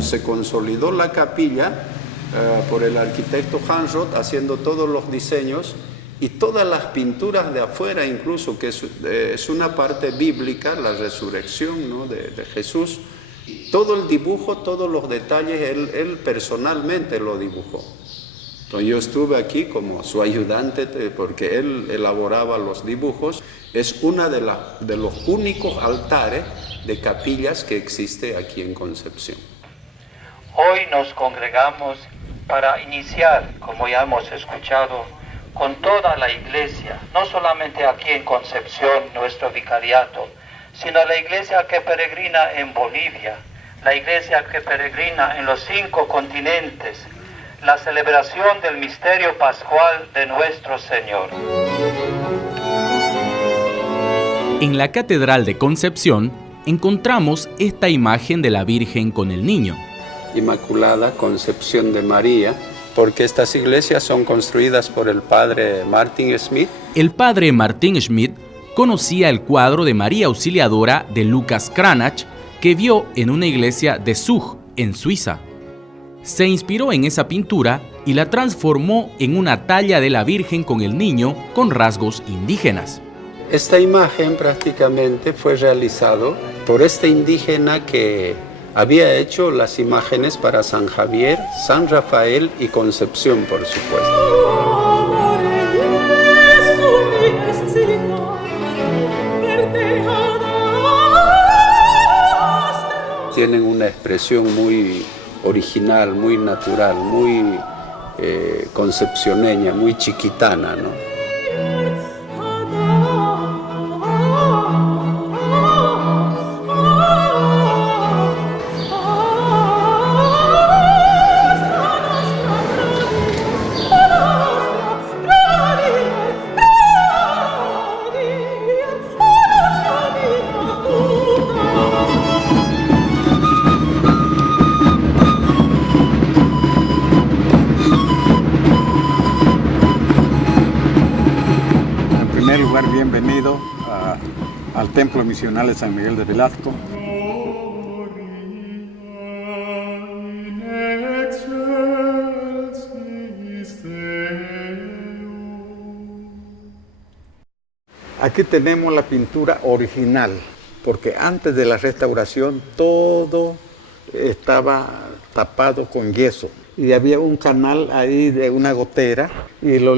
Se consolidó la capilla por el arquitecto Hans Roth haciendo todos los diseños y todas las pinturas de afuera, incluso que es una parte bíblica, la resurrección, ¿no?, de Jesús. Todo el dibujo, todos los detalles, él personalmente lo dibujó. Entonces yo estuve aquí como su ayudante porque él elaboraba los dibujos. Es uno de los únicos altares de capillas que existe aquí en Concepción. Hoy nos congregamos para iniciar, como ya hemos escuchado, con toda la iglesia, no solamente aquí en Concepción, nuestro vicariato, sino la iglesia que peregrina en Bolivia, la iglesia que peregrina en los 5 continentes, la celebración del misterio pascual de nuestro Señor. En la Catedral de Concepción encontramos esta imagen de la Virgen con el Niño. Inmaculada Concepción de María, porque estas iglesias son construidas por el padre Martin Schmidt. El padre Martin Schmidt conocía el cuadro de María Auxiliadora de Lucas Cranach que vio en una iglesia de Zug, en Suiza. Se inspiró en esa pintura y la transformó en una talla de la Virgen con el Niño con rasgos indígenas. Esta imagen prácticamente fue realizado por este indígena que había hecho las imágenes para San Javier, San Rafael y Concepción, por supuesto. Tienen una expresión muy original, muy natural, muy concepcioneña, muy chiquitana, ¿no? Bienvenido al Templo Misional de San Miguel de Velasco. Aquí tenemos la pintura original, porque antes de la restauración todo estaba tapado con yeso. Y había un canal ahí de una gotera y lo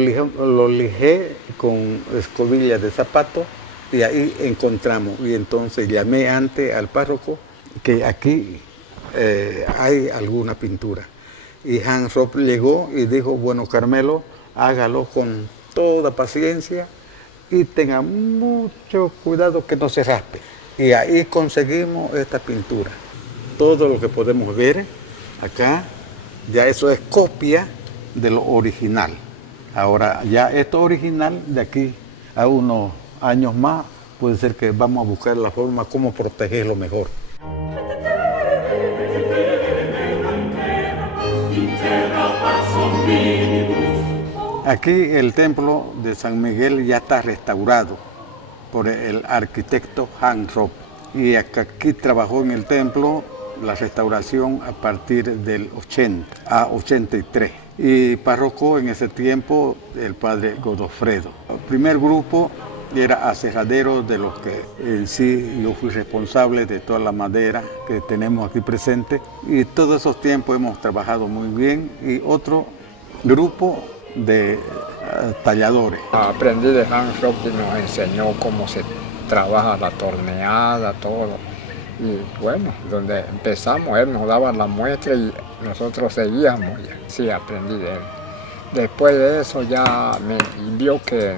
lijé con escobillas de zapato y ahí encontramos. Y entonces llamé antes al párroco que aquí hay alguna pintura. Y Hans Roth llegó y dijo, bueno, Carmelo, hágalo con toda paciencia y tenga mucho cuidado que no se raspe. Y ahí conseguimos esta pintura. Todo lo que podemos ver acá, ya eso es copia de lo original. Ahora, ya esto original, de aquí a unos años más, puede ser que vamos a buscar la forma cómo protegerlo mejor. Aquí el templo de San Miguel ya está restaurado por el arquitecto Hans Roth. Y aquí trabajó en el templo la restauración a partir del 80 a 83. Y párroco en ese tiempo el padre Godofredo. El primer grupo era aserradero, de los que en sí yo fui responsable de toda la madera que tenemos aquí presente. Y todos esos tiempos hemos trabajado muy bien. Y otro grupo de talladores. Aprendí de Hans Roth y nos enseñó cómo se trabaja la torneada, todo. Y bueno, donde empezamos, él nos daba la muestra y nosotros seguíamos. Sí, aprendí de él. Después de eso ya vio que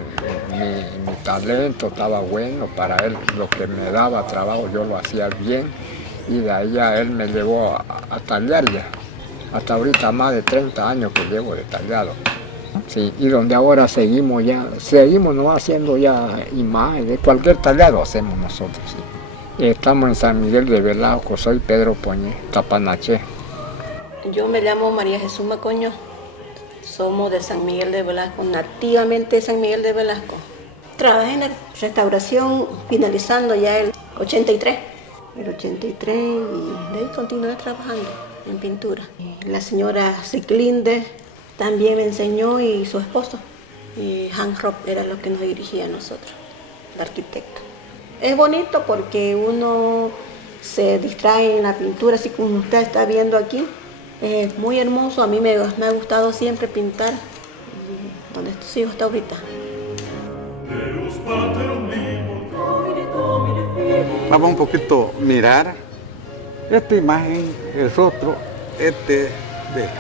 mi talento estaba bueno para él, lo que me daba trabajo yo lo hacía bien y de ahí ya él me llevó a tallar ya. Hasta ahorita más de 30 años que llevo de tallado. Sí, y donde ahora seguimos ¿no? haciendo ya imágenes, cualquier tallado hacemos nosotros. Sí. Estamos en San Miguel de Velasco, soy Pedro Poñé, Tapanaché. Yo me llamo María Jesús Macoño, somos de San Miguel de Velasco, nativamente de San Miguel de Velasco. Trabajé en la restauración finalizando ya el 83. El 83 y de ahí continué trabajando en pintura. La señora Ciclinde también me enseñó y su esposo. Y Hans Rock era lo que nos dirigía a nosotros, el arquitecto. Es bonito porque uno se distrae en la pintura, así como usted está viendo aquí. Es muy hermoso, a mí me ha gustado siempre pintar donde sigo hasta ahorita. Vamos un poquito a mirar esta imagen, el rostro, de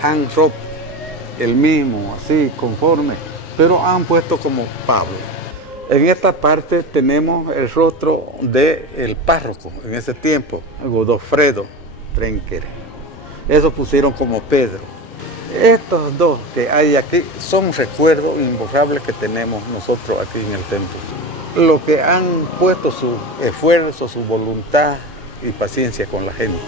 Hans Rock, el mismo, así, conforme, pero han puesto como Pablo. En esta parte tenemos el rostro del párroco en ese tiempo, Godofredo Trenker. Eso pusieron como Pedro. Estos dos que hay aquí son recuerdos imborrables que tenemos nosotros aquí en el templo. Los que han puesto su esfuerzo, su voluntad y paciencia con la gente.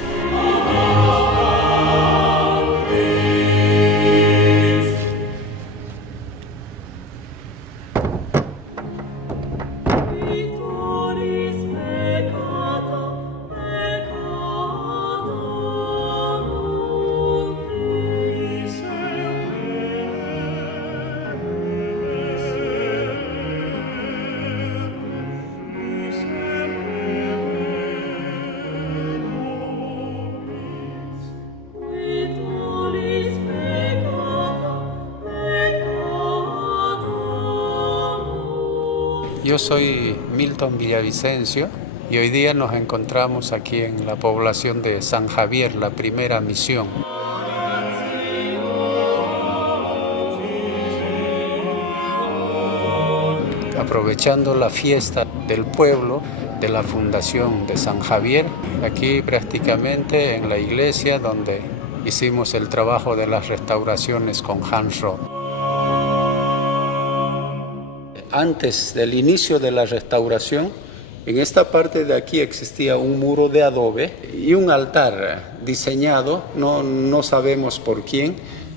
Yo soy Milton Villavicencio y hoy día nos encontramos aquí en la población de San Javier, la primera misión. Aprovechando la fiesta del pueblo de la fundación de San Javier, aquí prácticamente en la iglesia donde hicimos el trabajo de las restauraciones con Hans Rock. Antes del inicio de la restauración, en esta parte de aquí existía un muro de adobe y un altar diseñado, no sabemos por quién,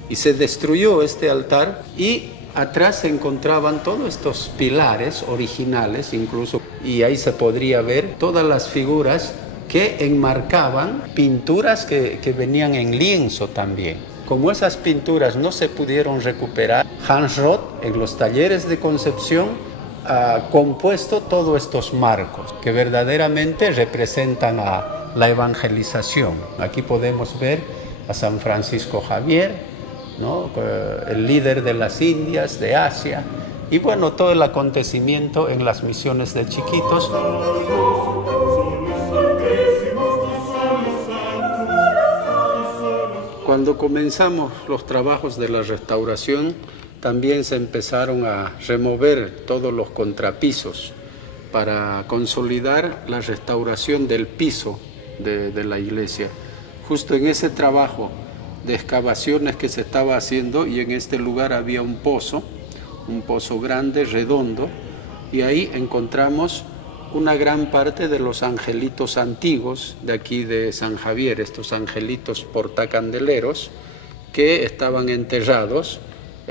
y se destruyó este altar y atrás se encontraban todos estos pilares originales incluso, y ahí se podría ver todas las figuras que enmarcaban pinturas que venían en lienzo también. Como esas pinturas no se pudieron recuperar, Hans Roth en los talleres de Concepción ha compuesto todos estos marcos que verdaderamente representan a la evangelización. Aquí podemos ver a San Francisco Javier, ¿no? El líder de las Indias, de Asia, y bueno, todo el acontecimiento en las misiones de chiquitos. Cuando comenzamos los trabajos de la restauración, también se empezaron a remover todos los contrapisos para consolidar la restauración del piso de la iglesia. Justo en ese trabajo de excavaciones que se estaba haciendo, y en este lugar había un pozo grande, redondo, y ahí encontramos una gran parte de los angelitos antiguos de aquí de San Javier, estos angelitos portacandeleros que estaban enterrados,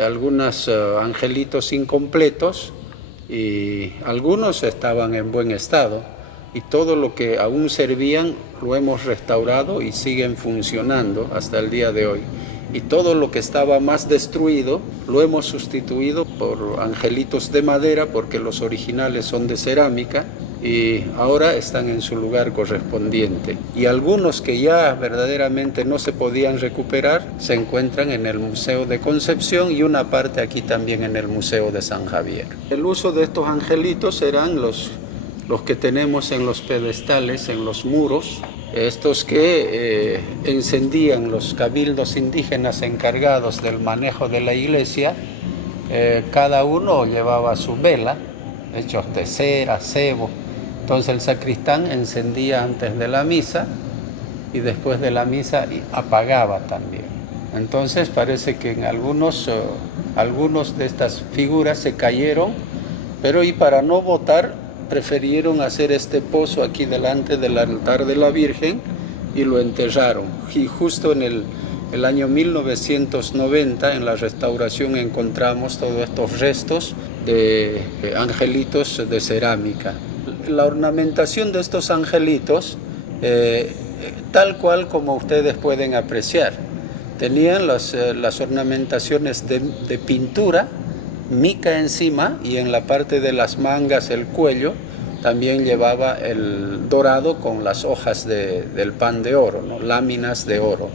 algunos angelitos incompletos y algunos estaban en buen estado, y todo lo que aún servían lo hemos restaurado y siguen funcionando hasta el día de hoy. Y todo lo que estaba más destruido lo hemos sustituido por angelitos de madera, porque los originales son de cerámica y ahora están en su lugar correspondiente. Y algunos que ya verdaderamente no se podían recuperar se encuentran en el Museo de Concepción y una parte aquí también en el Museo de San Javier. El uso de estos angelitos eran los que tenemos en los pedestales, en los muros, estos que encendían los cabildos indígenas encargados del manejo de la iglesia. Cada uno llevaba su vela, hechos de cera, cebo. Entonces el sacristán encendía antes de la misa y después de la misa apagaba también. Entonces parece que en algunos algunos de estas figuras se cayeron, pero y para no botar, prefirieron hacer este pozo aquí delante del altar de la Virgen y lo enterraron. Y justo en el año 1990, en la restauración, encontramos todos estos restos de angelitos de cerámica. La ornamentación de estos angelitos, tal cual como ustedes pueden apreciar, tenían las ornamentaciones de pintura, mica encima, y en la parte de las mangas, el cuello, también llevaba el dorado con las hojas del pan de oro, ¿no? Láminas de oro,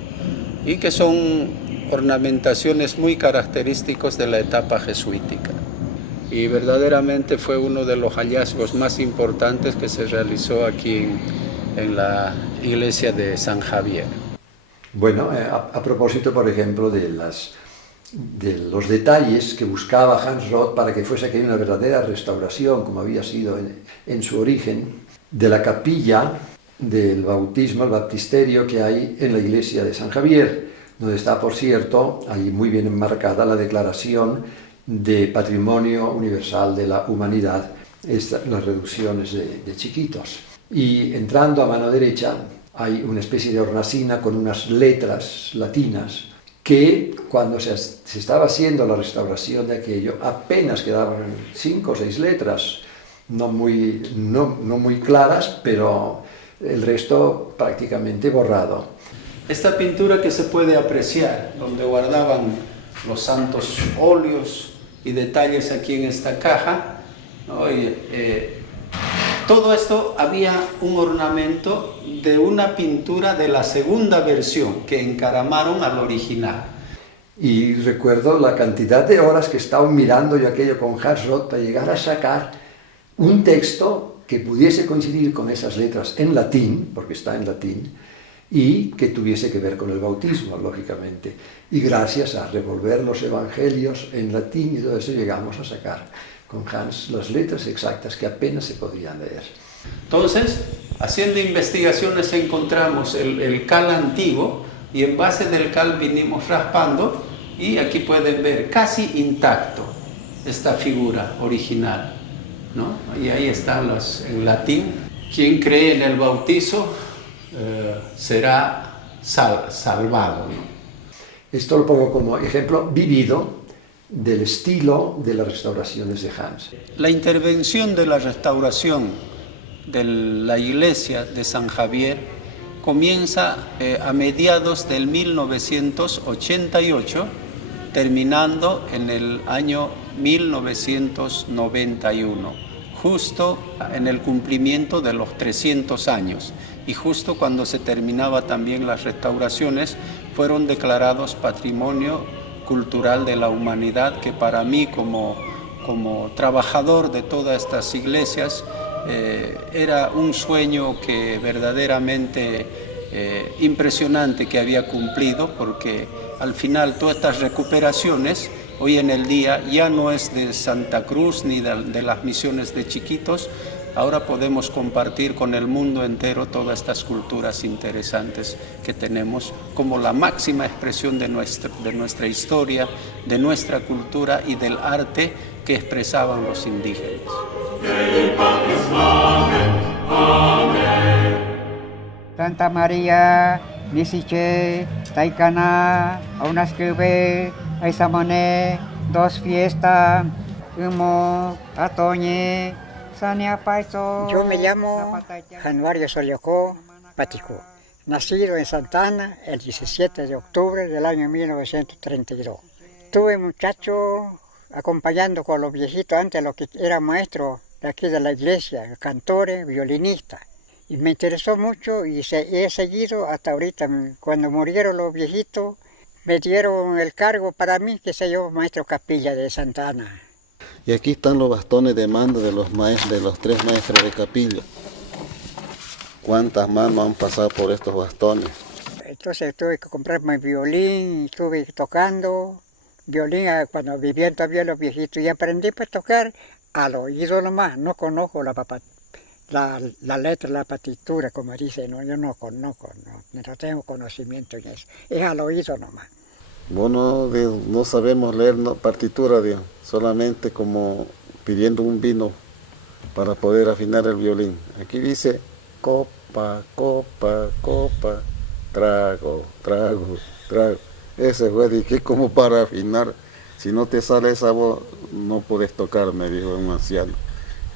y que son ornamentaciones muy características de la etapa jesuítica. Y verdaderamente fue uno de los hallazgos más importantes que se realizó aquí en la iglesia de San Javier. Bueno, a propósito, por ejemplo, de los detalles que buscaba Hans Roth para que fuese aquí una verdadera restauración, como había sido en su origen, de la capilla del bautismo, el baptisterio que hay en la iglesia de San Javier, donde está, por cierto, ahí muy bien enmarcada la declaración de Patrimonio Universal de la Humanidad, las reducciones de chiquitos. Y entrando a mano derecha hay una especie de hornacina con unas letras latinas que cuando se estaba haciendo la restauración de aquello apenas quedaban 5 o 6 letras, no muy claras, pero el resto prácticamente borrado. Esta pintura que se puede apreciar, donde guardaban los santos óleos y detalles aquí en esta caja, ¿no? Todo esto había un ornamento de una pintura de la segunda versión que encaramaron al original. Y recuerdo la cantidad de horas que estaba mirando yo aquello con Hans Roth para llegar a sacar un texto que pudiese coincidir con esas letras en latín, porque está en latín, y que tuviese que ver con el bautismo, lógicamente. Y gracias a revolver los evangelios en latín y todo eso llegamos a sacar con Hans las letras exactas que apenas se podían leer. Entonces, haciendo investigaciones encontramos el cal antiguo y en base del cal vinimos raspando y aquí pueden ver casi intacto esta figura original, ¿no? Y ahí están en latín. Quien cree en el bautizo será salvado, ¿no? Esto lo pongo como ejemplo vivido del estilo de las restauraciones de Hans. La intervención de la restauración de la iglesia de San Javier comienza a mediados del 1988, terminando en el año 1991, justo en el cumplimiento de los 300 años. Y justo cuando se terminaba también las restauraciones, fueron declarados Patrimonio Cultural de la Humanidad, que para mí como trabajador de todas estas iglesias era un sueño que verdaderamente impresionante que había cumplido, porque al final todas estas recuperaciones hoy en el día ya no es de Santa Cruz ni de las misiones de chiquitos. Ahora podemos compartir con el mundo entero todas estas culturas interesantes que tenemos como la máxima expresión de nuestra historia, de nuestra cultura y del arte que expresaban los indígenas. Santa María, Nisiche, Taikana, Aunaskebe, Aisamone, Dos Fiesta, Humo, Atoñe, Yo me llamo Januario Soliocó Patico, nacido en Santana el 17 de octubre del año 1932. Tuve muchacho acompañando con los viejitos antes, los que eran maestros de aquí de la iglesia, cantores, violinistas. Y me interesó mucho y he seguido hasta ahorita. Cuando murieron los viejitos, me dieron el cargo para mí, que soy yo maestro capilla de Santana. Y aquí están los bastones de mando de los 3 maestros de capilla. ¿Cuántas manos han pasado por estos bastones? Entonces tuve que comprarme violín, estuve tocando violín cuando vivían todavía los viejitos y aprendí a tocar al oído nomás. No conozco la letra, la partitura, como dicen, no, yo no conozco, no tengo conocimiento en eso. Es al oído nomás. Bueno, no sabemos leer partitura, Dios, solamente como pidiendo un vino para poder afinar el violín. Aquí dice copa, copa, copa, trago, trago, trago. Ese fue, dije, como para afinar. Si no te sale esa voz, no puedes tocar, me dijo un anciano.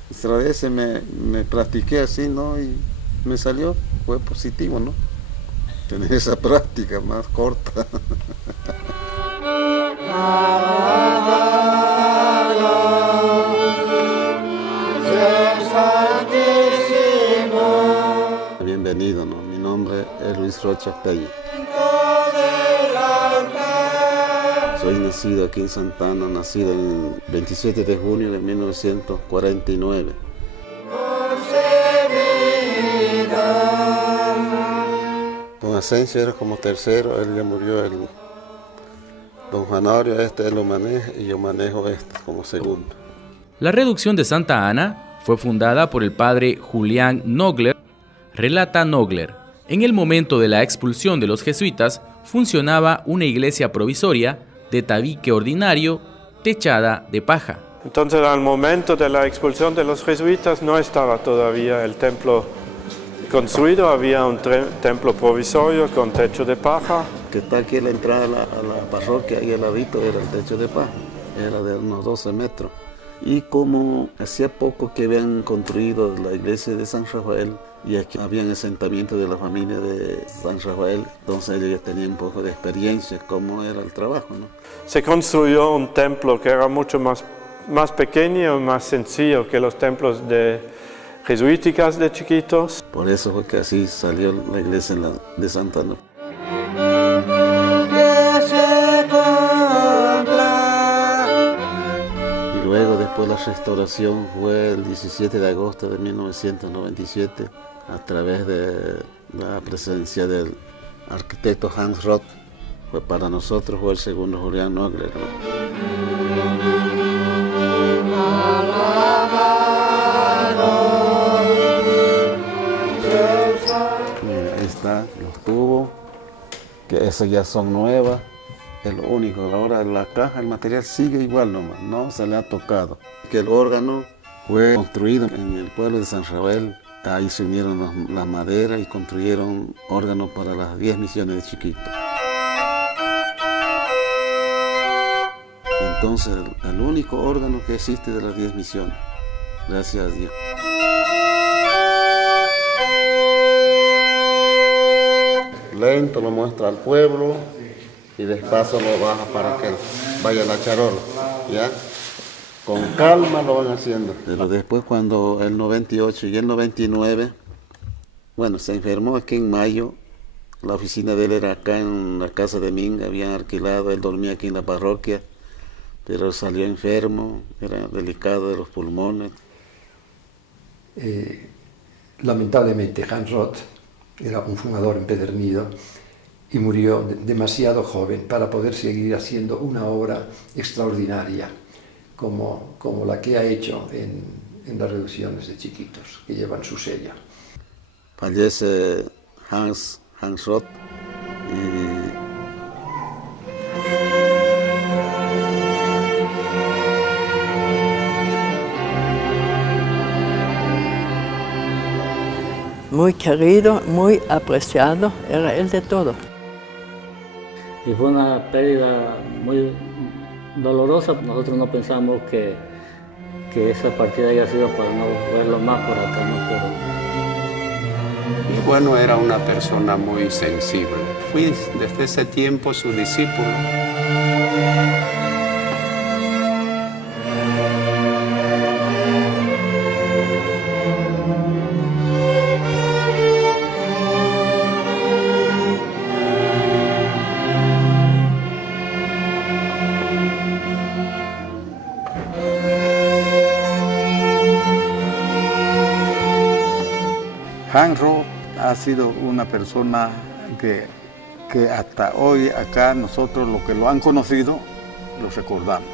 Y a veces me practiqué así, ¿no? Y me salió, fue positivo, ¿no? Tener esa práctica más corta. Bienvenido, ¿no? Mi nombre es Luis Rocha Tello. Soy nacido aquí en Santa Ana, nacido el 27 de junio de 1949. Don Asensio era como tercero, él ya murió. Don Janorio, él lo maneja y yo manejo como segundo. La reducción de Santa Ana fue fundada por el padre Julián Nogler. Relata Nogler: en el momento de la expulsión de los jesuitas funcionaba una iglesia provisoria de tabique ordinario, techada de paja. Entonces, al momento de la expulsión de los jesuitas no estaba todavía el templo construido, había un templo provisorio con techo de paja. Que está aquí en la entrada a la parroquia, ahí al ladito era el techo de paja, era de unos 12 metros. Y como hacía poco que habían construido la iglesia de San Rafael, y aquí habían asentamiento de la familia de San Rafael, entonces ellos ya tenían un poco de experiencia cómo era el trabajo, ¿no? Se construyó un templo que era mucho más pequeño y más sencillo que los templos jesuíticas de chiquitos. Por eso fue que así salió la iglesia de Santa Ana. Y luego después la restauración fue el 17 de agosto de 1997 a través de la presencia del arquitecto Hans Roth. Para nosotros fue el segundo Julián Nogler, ¿no? Mira, ahí está los tubos, que esas ya son nuevas. Es lo único, ahora la caja, el material sigue igual nomás, no se le ha tocado. Que el órgano fue construido en el pueblo de San Rafael. Ahí se unieron las maderas y construyeron órganos para las 10 misiones de Chiquito. Entonces, el único órgano que existe de las 10 misiones. Gracias a Dios. Lento lo muestra al pueblo y despacio lo baja para que vaya a la charola, ¿ya? Con calma lo van haciendo. Pero después cuando el 98 y el 99, bueno, se enfermó aquí en mayo, la oficina de él era acá en la casa de Minga, habían alquilado, él dormía aquí en la parroquia, pero salió enfermo, era delicado de los pulmones. Lamentablemente Hans Roth era un fumador empedernido y murió demasiado joven para poder seguir haciendo una obra extraordinaria como la que ha hecho en las reducciones de chiquitos, que llevan su sello. Fallece Hans Roth Muy querido, muy apreciado, era él de todo. Y fue una pérdida muy dolorosa. Nosotros no pensamos que esa partida haya sido para no verlo más por acá, ¿no? Pero... Y bueno, era una persona muy sensible. Fui desde ese tiempo su discípulo. Hans Roth ha sido una persona que hasta hoy acá nosotros los que lo han conocido, lo recordamos.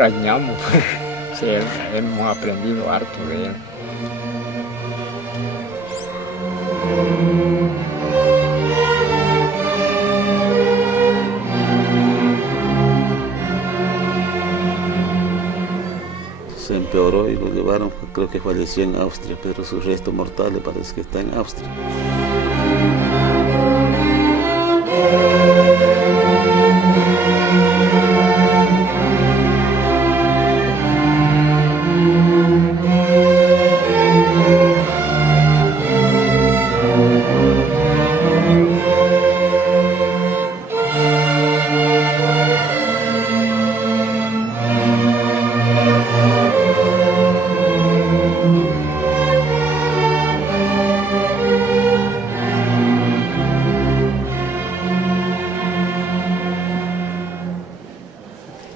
extrañamos, sí, hemos aprendido harto de él. Se empeoró y lo llevaron, creo que falleció en Austria, pero su resto mortal parece que está en Austria.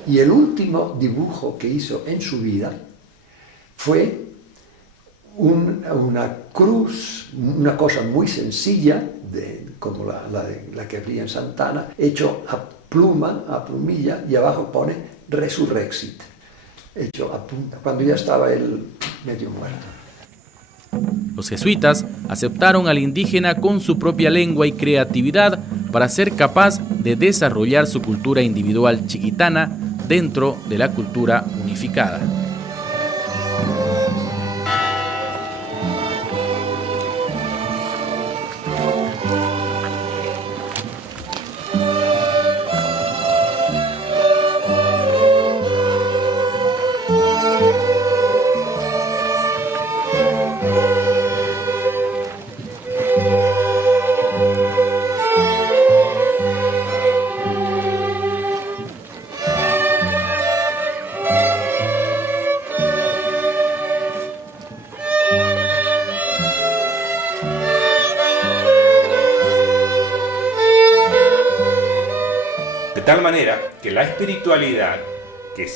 Y el último dibujo que hizo en su vida fue una cruz, una cosa muy sencilla, como la que había en Santana, hecho a plumilla, y abajo pone Resurrexit, hecho a punta, cuando ya estaba él medio muerto. Los jesuitas aceptaron al indígena con su propia lengua y creatividad para ser capaz de desarrollar su cultura individual chiquitana dentro de la cultura unificada. De tal manera que la espiritualidad que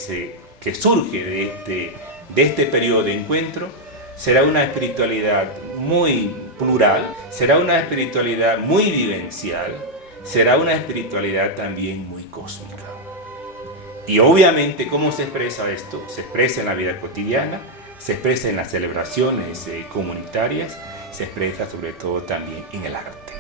surge de este periodo de encuentro será una espiritualidad muy plural, será una espiritualidad muy vivencial, será una espiritualidad también muy cósmica. Y obviamente, ¿cómo se expresa esto? Se expresa en la vida cotidiana, se expresa en las celebraciones comunitarias, se expresa sobre todo también en el arte.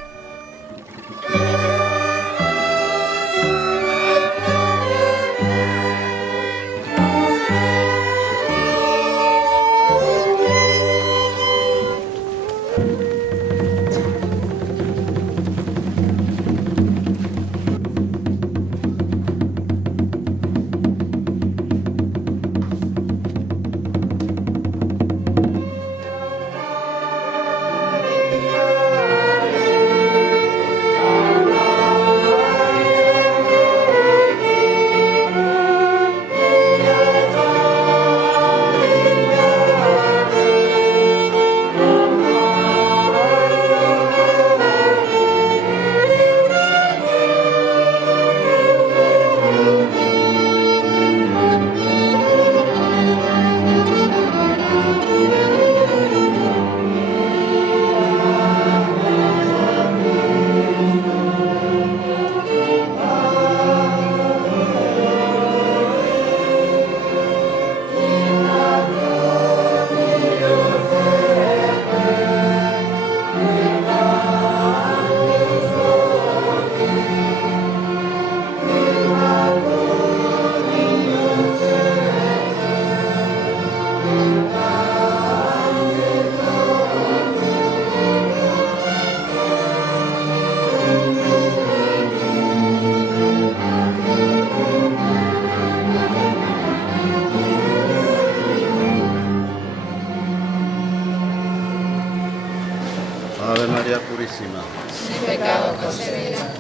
Ave María Purísima. Sin pecado concebida.